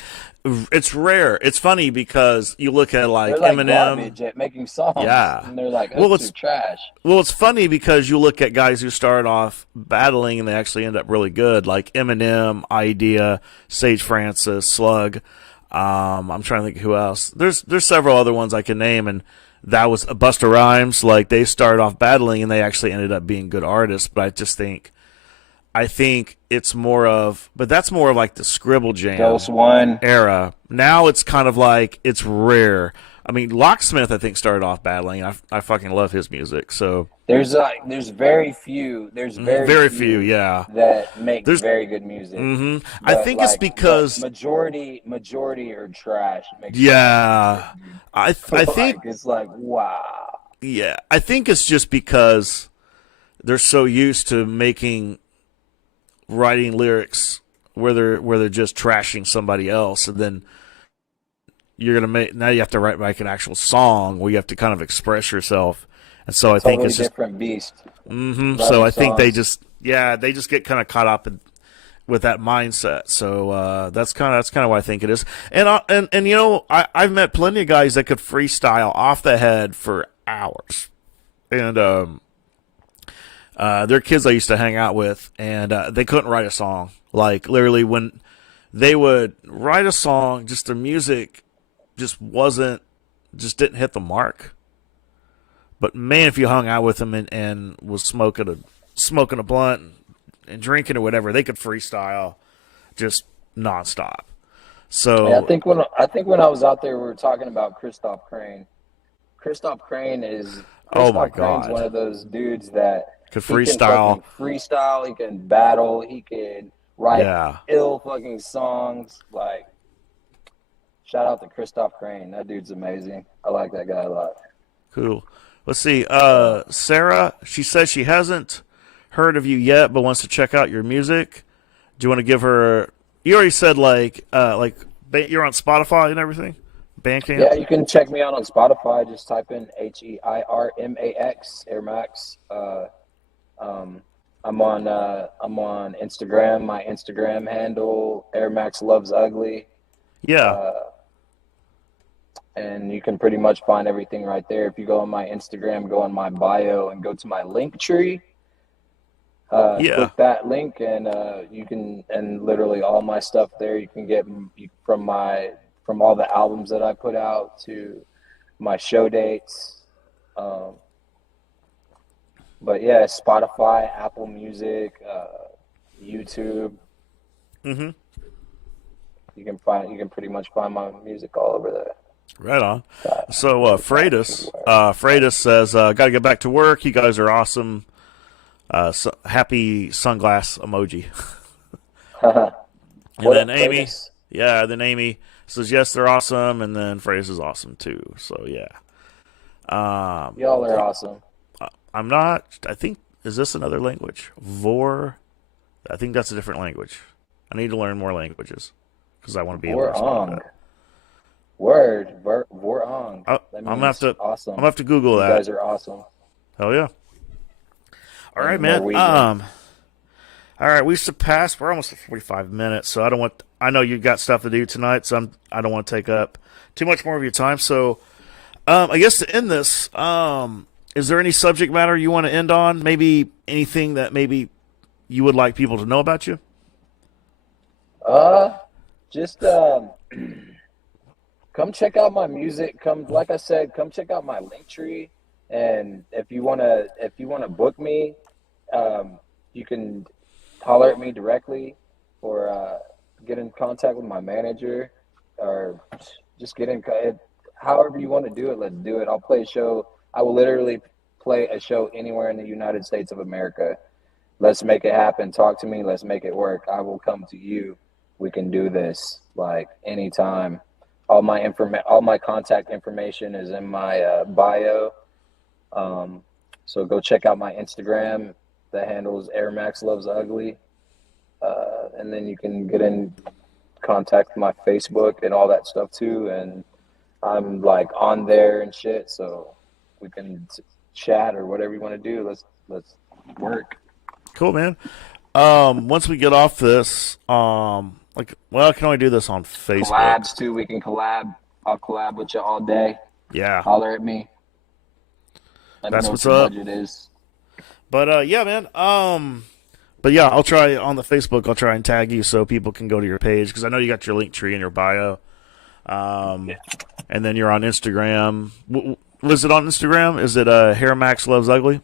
it's rare. It's funny because you look at like They're like Eminem. garbage at making songs, Yeah. and they're like Well, hooks are trash. it's funny because you look at guys who start off battling and they actually end up really good, like Eminem, Idea, Sage Francis, Slug. I'm trying to think who else. There's several other ones I can name, and that was Busta Rhymes. Like they started off battling and they actually ended up being good artists. But I think it's more of, but that's more of like the Scribble Ghost Jam One. era. Now it's kind of like it's rare. I mean, Locksmith I think started off battling. I fucking love his music. So There's very few. There's very very few, few yeah. that make There's, very good music. I But think it's like, but because, majority are trash. Make so much music, yeah, I dude. think, Like it's like wow. yeah, I think it's just because they're so used to writing lyrics where they're just trashing somebody else, and then you're gonna make now you have to write like an actual song where you have to kind of express yourself, and so I think Totally it's just different beast. so Writing I think they songs. just get kind of caught up with that mindset. So that's kind of what I think it is. And you know I've met plenty of guys that could freestyle off the head for hours, and they're kids I used to hang out with, and they couldn't write a song. Like literally, when they would write a song, just their music just didn't hit the mark. But man, if you hung out with them and was smoking a blunt and drinking or whatever, they could freestyle just nonstop. Yeah, So, I think when I was out there, we were talking about Christoph Crane. Christoph Crane is oh my Christoph Crane's one god, of those dudes that could he can fucking freestyle. freestyle, he can battle, he can write Yeah, ill fucking songs. Like shout out to Christoph Crane. That dude's amazing. I like that guy a lot. cool. Let's see. Uh, Sarah, she says she hasn't heard of you yet, but wants to check out your music. Do you want to give her? You already said you're on Spotify and everything, Bandcamp. yeah, you can check me out on Spotify. Just type in HEIRMAX Air Max. Um, I'm on Instagram. My Instagram handle Air Max Loves Ugly. Yeah, Uh, and you can pretty much find everything right there. If you go on my Instagram, go on my bio, and go to my link tree, yeah, click that link, and you can, and literally all my stuff there. You can get from all the albums that I put out to my show dates. Um, but yeah, Spotify, Apple Music, YouTube. mm-hmm. You can pretty much find my music all over there. Right on. Got, So got Freitas says, "Got to get back to work. You guys are awesome. Happy sunglass emoji." everywhere. And What then up, Amy, Freitas? yeah, then Amy says, "Yes, they're awesome." And then Freitas is awesome too. So yeah. Y'all are awesome. I'm not. I think is this another language? Vor. I think that's a different language. I need to learn more languages because I want to be able to respond to Vorong. that. Vorong. That I'm gonna have means to. I'm awesome. gonna have to Google You that. guys are awesome. Hell yeah! All right, In man. Norwegian. All right, we've surpassed. We're almost at 45 minutes, so I don't want. I know you've got stuff to do tonight, so I don't want to take up too much more of your time. So, I guess to end this, is there any subject matter you want to end on? Maybe anything that maybe you would like people to know about you? Uh, just come check out my music. Come, like I said, come check out my link tree. And if you wanna book me, you can holler at me directly, or get in contact with my manager, or just however you want to do it. Let's do it. I'll play a show. I will literally play a show anywhere in the United States of America. Let's make it happen. Talk to me. Let's make it work. I will come to you. We can do this like anytime. All my contact information is in my bio. So go check out my Instagram. The handle is Air Max Loves Ugly. And then you can get in contact with my Facebook and all that stuff too. And I'm like on there and shit. So we can chat or whatever you want to do. Let's work. Cool, man. Once we get off this, I can only do this on Facebook. Collabs too. We can collab. I'll collab with you all day. Yeah. Holler at me. Let That's me know what's what your up. budget is. But yeah, man. But yeah, I'll try on the Facebook. I'll try and tag you so people can go to your page because I know you got your link tree in your bio. And then you're on Instagram. Was it on Instagram? Is it Hair Max Loves Ugly?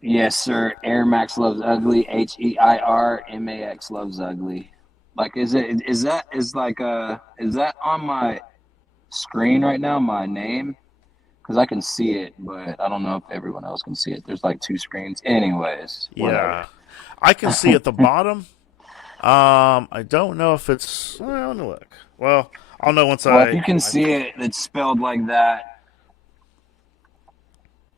Yes, sir. Air Max Loves Ugly. HEIR MAX Loves Ugly. Like, is that on my screen right now? My name, because I can see it, but I don't know if everyone else can see it. There's like two screens. Anyways, whatever. Yeah, I can see at the bottom. I don't know if it's. Well, let me look. Well, I'll know once if you can see it, it's spelled like that.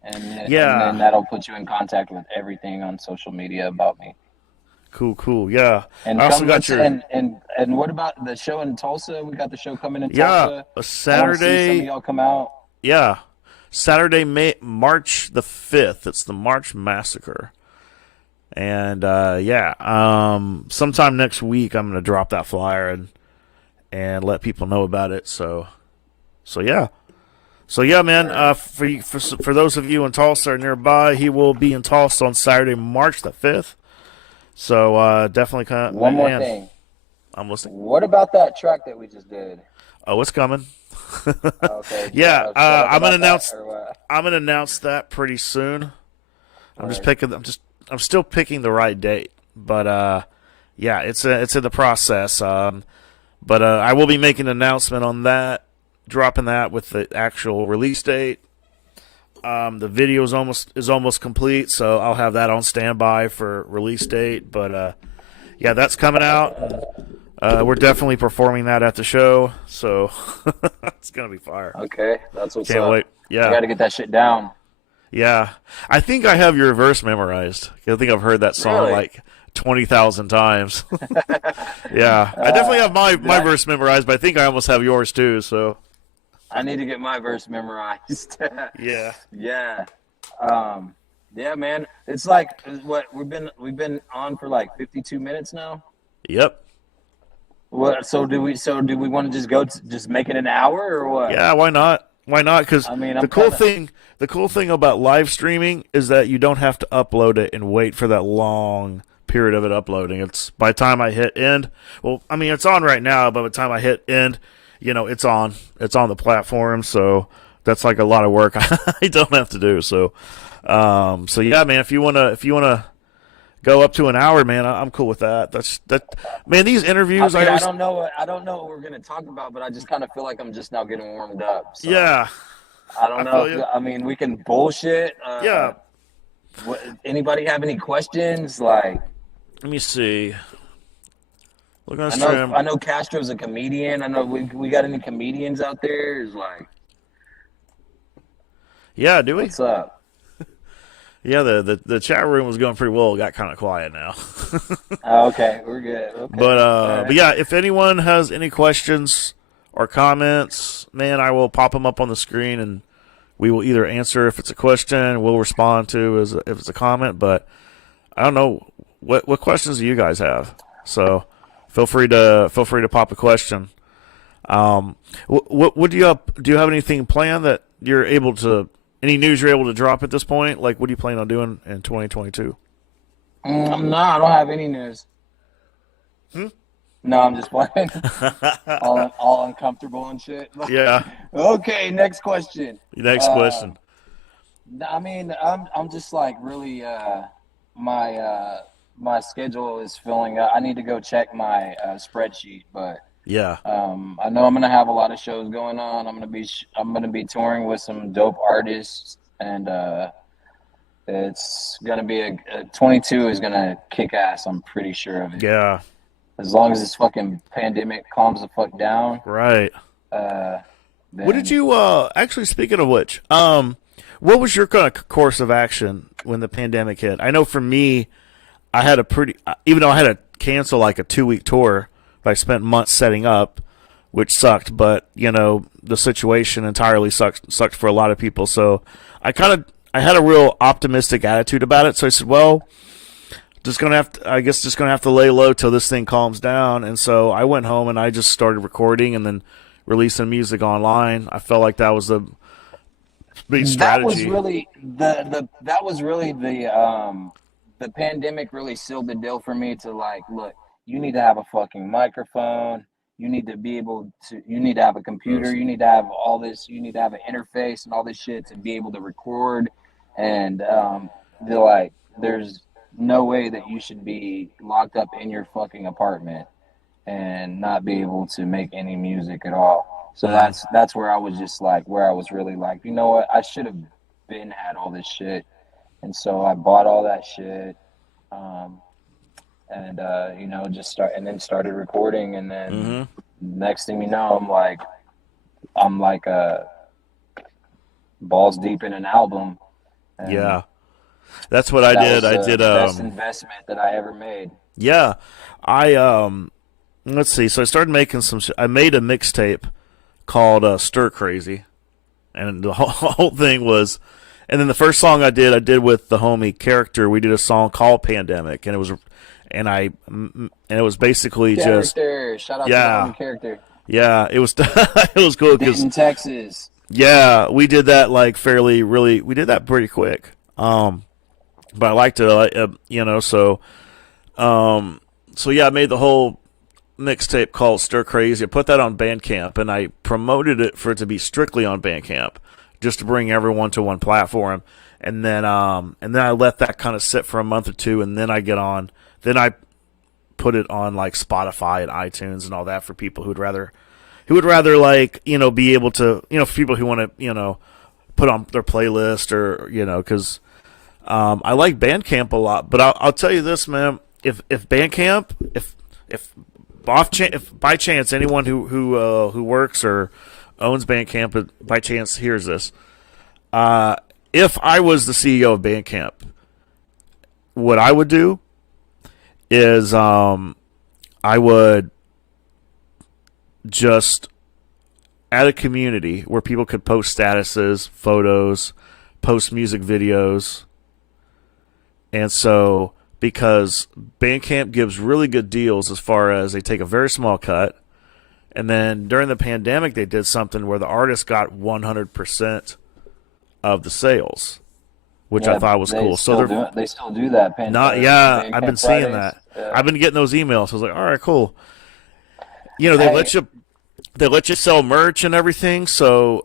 And then that'll put you in contact with everything on social media about me. Cool. Yeah. And I also got your. And what about the show in Tulsa? We got the show coming in Tulsa. Yeah, a Saturday. Some of y'all come out. Yeah, Saturday, March the 5th. It's the March Massacre. And sometime next week I'm gonna drop that flyer and let people know about it. So yeah, man. For those of you in Tulsa or nearby, he will be in Tulsa on Saturday, March the 5th. So definitely kind of one more thing. I'm listening. What about that track that we just did? Oh, it's coming. Okay. Yeah, I'm gonna announce that pretty soon. I'm still picking the right date, but yeah, it's in the process. But I will be making an announcement on that, dropping that with the actual release date. The video is almost complete, so I'll have that on standby for release date. But yeah, that's coming out. We're definitely performing that at the show, so it's gonna be fire. Okay, that's what's Can't up. wait. Yeah, you got to get that shit down. Yeah, I think I have your verse memorized. I think I've heard that song Really? like 20,000 times. Yeah, I definitely have my verse memorized, but I think I almost have yours too. So I need to get my verse memorized. Yeah. Yeah. Yeah, man. It's like what we've been on for like 52 minutes now. Yep. What? So do we want to just go just make it an hour or what? Yeah, why not? Why not? Because the cool thing about live streaming is that you don't have to upload it and wait for that long period of it uploading. It's by the time I hit end. Well, I mean it's on right now, but by the time I hit end, it's on the platform. So that's like a lot of work I don't have to do. So yeah, man. If you wanna go up to an hour, man, I'm cool with that. Man, these interviews. I don't know what we're gonna talk about, but I just kind of feel like I'm just now getting warmed up. So. Yeah. I don't know. I mean, we can bullshit. Yeah. Anybody have any questions? Like, let me see. Look on stream. I know Castro's a comedian. I know we got any comedians out there? Is like, yeah, do we? What's up? Yeah, the chat room was going pretty well. It got kind of quiet now. Oh, okay, we're good. Okay. But yeah, if anyone has any questions or comments, man, I will pop them up on the screen, and we will either answer if it's a question, we'll respond to if it's a comment. But I don't know what questions do you guys have. So feel free to pop a question. What do you have? Do you have anything planned that you're able to? Any news you're able to drop at this point? Like, what do you plan on doing in 2022? No, I don't have any news. No, I'm just playing. all uncomfortable and shit. Yeah. Okay, next question. Next question. I mean, I'm just like really my schedule is filling up. I need to go check my spreadsheet, but yeah. I know I'm gonna have a lot of shows going on. I'm gonna be touring with some dope artists, and it's gonna be 22 is gonna kick ass. I'm pretty sure of it. Yeah. As long as this fucking pandemic calms the fuck down. Right. What did you actually, speaking of which, what was your kind of course of action when the pandemic hit? I know for me, I had even though I had to cancel like a 2-week tour, I spent months setting up, which sucked, but the situation entirely sucked for a lot of people. So I had a real optimistic attitude about it. So I said, well, just gonna have to, I guess, just gonna have to lay low till this thing calms down. And so I went home and I just started recording and then releasing music online. I felt like that was the big That was strategy. really the pandemic really sealed the deal for me to like, look, you need to have a fucking microphone. You need to be able to, you need to have a computer. You need to have all this, you need to have an interface and all this shit to be able to record. And they're like, there's no way that you should be locked up in your fucking apartment and not be able to make any music at all. So that's where I was just like, where I was really like, you know what, I should have been had all this shit. And so I bought all that shit, and you know, then started recording, and then next thing you know, I'm like balls deep in an album. And Yeah, that's what I did. I did the best investment that I ever made. Yeah, I let's see. So I started making I made a mixtape called Stir Crazy, and the whole thing was. And then the first song I did with the homie Character. We did a song called Pandemic, and it was, and it was basically Character. just Shout out to the homie Character. Yeah, it was it was cool because in Texas. Yeah, we did that like we did that pretty quick. But I liked it, you know. So yeah, I made the whole mixtape called Stir Crazy. I put that on Bandcamp, and I promoted it for it to be strictly on Bandcamp, just to bring everyone to one platform. And then I let that kind of sit for a month or two, and then then I put it on like Spotify and iTunes and all that for people who would rather like, you know, be able to, you know, for people who want to, you know, put on their playlist, or, you know, because I like Bandcamp a lot. But I'll tell you this, man, if Bandcamp, if by chance anyone who works or owns Bandcamp by chance hears this, if I was the CEO of Bandcamp, what I would do is I would just add a community where people could post statuses, photos, post music videos. And so, because Bandcamp gives really good deals as far as they take a very small cut. And then during the pandemic, they did something where the artist got 100% of the sales, which I thought was cool. So they still do that. I've been seeing that. I've been getting those emails. So I was like, all right, cool. You know, they let you sell merch and everything. So,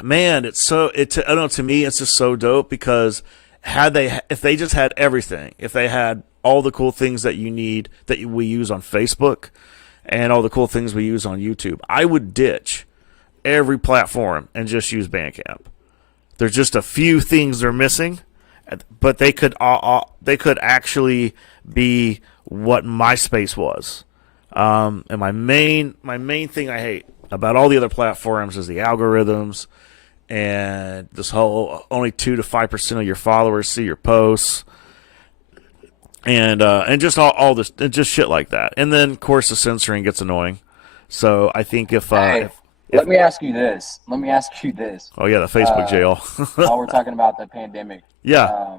man, I don't know, to me, it's just so dope, because if they just had everything, if they had all the cool things that you need, that we use on Facebook, and all the cool things we use on YouTube, I would ditch every platform and just use Bandcamp. There's just a few things they're missing, but they could actually be what MySpace was. And my main thing I hate about all the other platforms is the algorithms, and this whole only 2 to 5% of your followers see your posts, and just all this, and just shit like that. And then of course the censoring gets annoying. So I think if let me ask you this. Oh yeah, the Facebook jail. While we're talking about the pandemic. Yeah.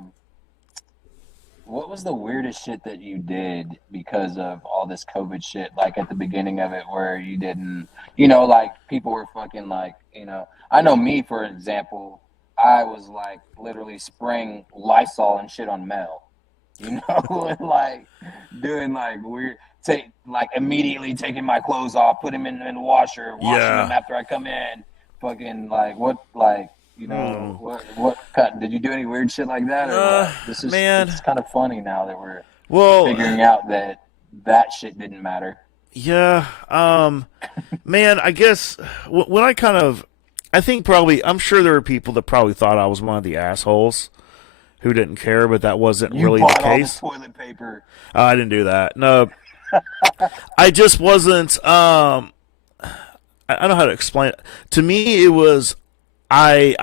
What was the weirdest shit that you did because of all this COVID shit? Like at the beginning of it, where you didn't, you know, like people were fucking like, you know, I know me, for example, I was like literally spraying Lysol and shit on mail, you know, and like doing like weird, immediately taking my clothes off, put them in the washer, washing them after I come in, fucking like you know, what did you do any weird shit like that? Or this is kind of funny now that we're figuring out that shit didn't matter. Yeah. Man, I guess when I'm sure there were people that probably thought I was one of the assholes who didn't care, but that wasn't really the case. All the toilet paper. I didn't do that. No. I just wasn't, I don't know how to explain it. To me, it was, I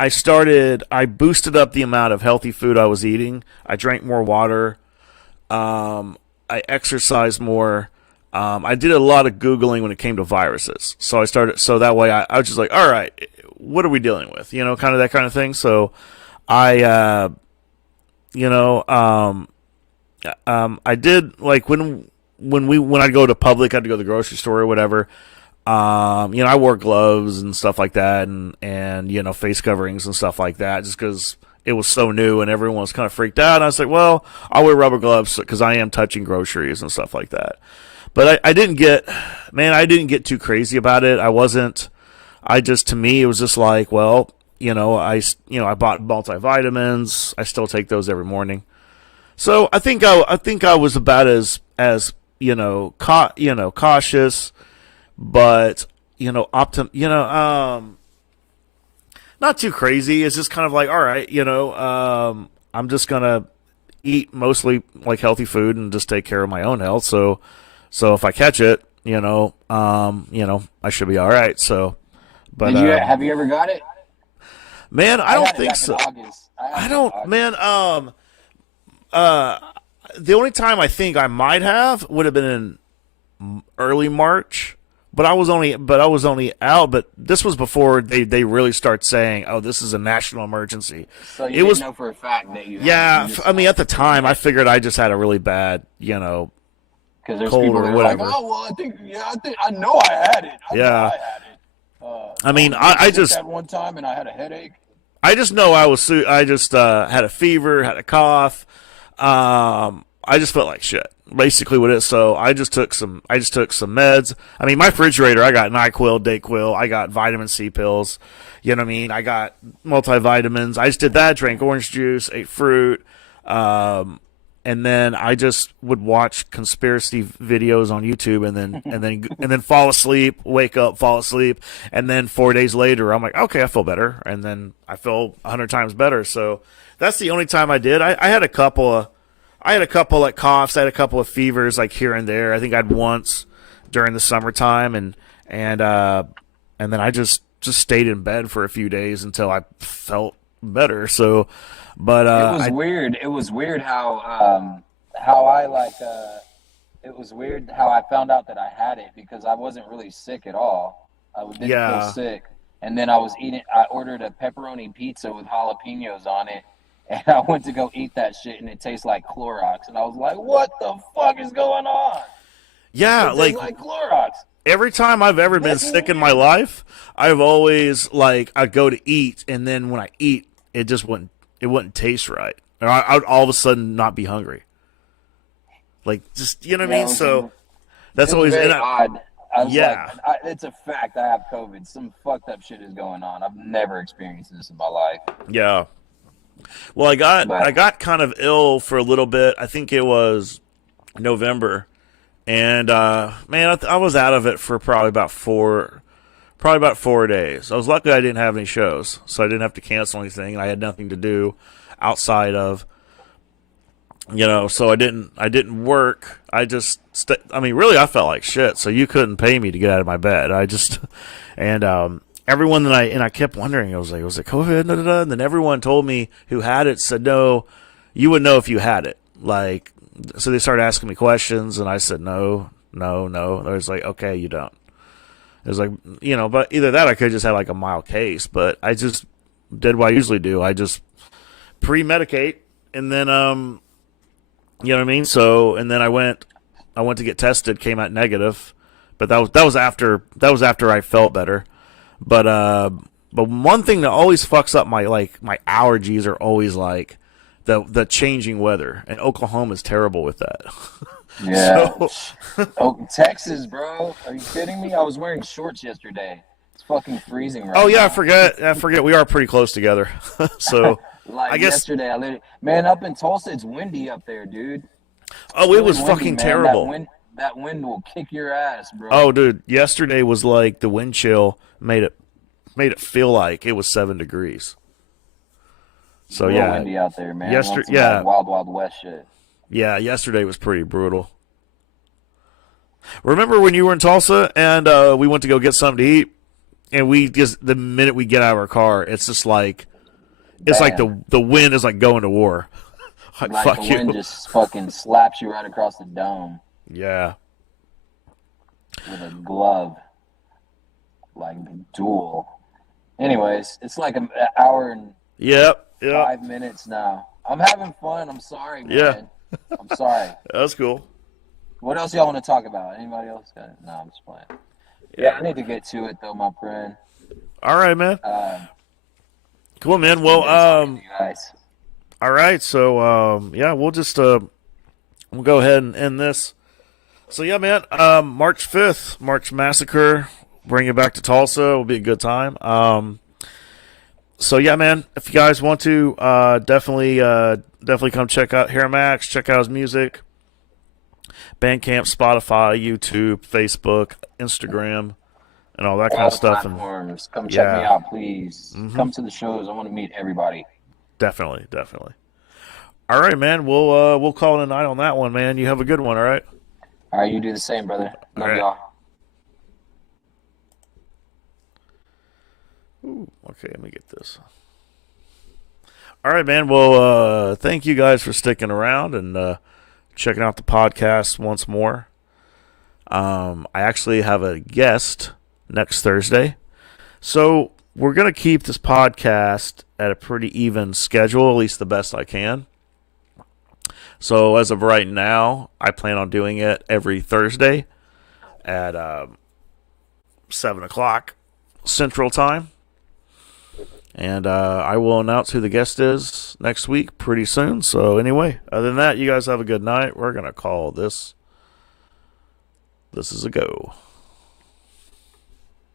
boosted up the amount of healthy food I was eating. I drank more water. I exercised more. I did a lot of Googling when it came to viruses. So that way I was just like, all right, what are we dealing with? You know, kind of that kind of thing. So I, you know, I did like when I'd go to Public, I'd go to the grocery store or whatever. I wore gloves and stuff like that, and face coverings and stuff like that, just because it was so new and everyone was kind of freaked out. And I was like, well, I'll wear rubber gloves because I am touching groceries and stuff like that. But I didn't get, man, I didn't get too crazy about it. I wasn't. To me, it was just like, well, I bought multivitamins. I still take those every morning. So I think I was about as cautious, but not too crazy. It's just kind of like, all right, I'm just gonna eat mostly like healthy food and just take care of my own health. So if I catch it, I should be all right. So, but have you ever got it? man, I don't had it think back so. in August. I don't, man. The only time I think I might have would have been in early March, but I was only out. But this was before they really start saying, "Oh, this is a national emergency." So you didn't know for a fact that you had Yeah. it. You just I mean, at the time, I figured I just had a really bad, because there's cold people or that are whatever. like, oh well, I know I had it. I know Yeah. I had it. I mean, I I took just that one time and I had a headache. I just know I just had a fever, had a cough. I just felt like shit. Basically, what it is. So I just took some meds. I mean, my refrigerator, I got NyQuil, DayQuil, I got vitamin C pills. You know what I mean? I got multivitamins. I just did that. Drank orange juice, ate fruit. And then I just would watch conspiracy videos on YouTube, and then fall asleep, wake up, fall asleep, and then 4 days later, I'm like, okay, I feel better, and then I feel 100 times better. So that's the only time I did. I had a couple like coughs, I had a couple of fevers like here and there. I think I'd once during the summertime, and then I just stayed in bed for a few days until I felt better. So. But It was weird. It was weird how it was weird how I found out that I had it because I wasn't really sick at all. I didn't feel sick. And then I ordered a pepperoni pizza with jalapenos on it. And I went to go eat that shit and it tastes like Clorox. And I was like, what the fuck is going on? Yeah, it tastes like Clorox. Every time I've ever been sick in my life, I've always I'd go to eat, and then when I eat, it wouldn't taste right. Or I would all of a sudden not be hungry. Just, you know what I mean? So that's always very odd. I was yeah. like, it's a fact I have COVID. Some fucked up shit is going on. I've never experienced this in my life. Yeah. Well, I got kind of ill for a little bit. I think it was November. And, man, I was out of it for probably about 4 days. I was lucky I didn't have any shows, so I didn't have to cancel anything, and I had nothing to do outside of, so I didn't work. I just, really, I felt like shit. So you couldn't pay me to get out of my bed. And everyone that I kept wondering, was it COVID? Da, da, da. And then everyone told me who had it said, no, you would know if you had it. So they started asking me questions, and I said, no. They was like, okay, you don't. It was like, but either that or I could have just had like a mild case. But I just did what I usually do. I just pre-medicate, and then, you know what I mean? So, and then I went to get tested, came out negative. But that was after I felt better. But one thing that always fucks up my allergies are always like the changing weather. And Oklahoma is terrible with that. Yeah. Oh, Texas, bro. Are you kidding me? I was wearing shorts yesterday. It's fucking freezing right now. Oh yeah, I forget. We are pretty close together. So I guess yesterday, man, up in Tulsa, it's windy up there, dude. Oh, it was fucking terrible. That wind will kick your ass, bro. Oh, dude, yesterday was like the wind chill made it feel like it was 7 degrees. So real yeah, windy out there, man. Yeah, Wild Wild West shit. Yeah, yesterday was pretty brutal. Remember when you were in Tulsa and we went to go get something to eat, and the minute we get out of our car, it's just like it's like the wind is like going to war. Like fuck the you. wind just fucking slaps you right across the dome. Yeah. With a glove, like duel. Anyways, it's like an hour and 5 minutes now. I'm having fun. I'm sorry, man. Yeah. I'm sorry. That's cool. What else y'all want to talk about? Anybody else got it? No, I'm just playing. Yeah, I need to get to it though, my friend. All right, man. Cool, man. It's been Well, good talking to you guys. all right. So, yeah, we'll just we'll go ahead and end this. So, yeah, man. March 5th, March Massacre. Bring it back to Tulsa. Will be a good time. So yeah, man. If you guys want to, definitely come check out HEIR Max. Check out his music. Bandcamp, Spotify, YouTube, Facebook, Instagram, and all that kind All of the stuff. platforms. Come And check me yeah, out, please. Come to the shows. I want to meet everybody. definitely. All right, man. We'll call it a night on that one, man. You have a good one. All right. All right, you do the same, brother. All Love right. y'all. Ooh, okay, let me get this. All right, man. Well, thank you guys for sticking around and checking out the podcast once more. I actually have a guest next Thursday. So we're going to keep this podcast at a pretty even schedule, at least the best I can. So as of right now, I plan on doing it every Thursday at 7 o'clock Central Time. And I will announce who the guest is next week pretty soon. So anyway, other than that, you guys have a good night. We're going to call this is a go.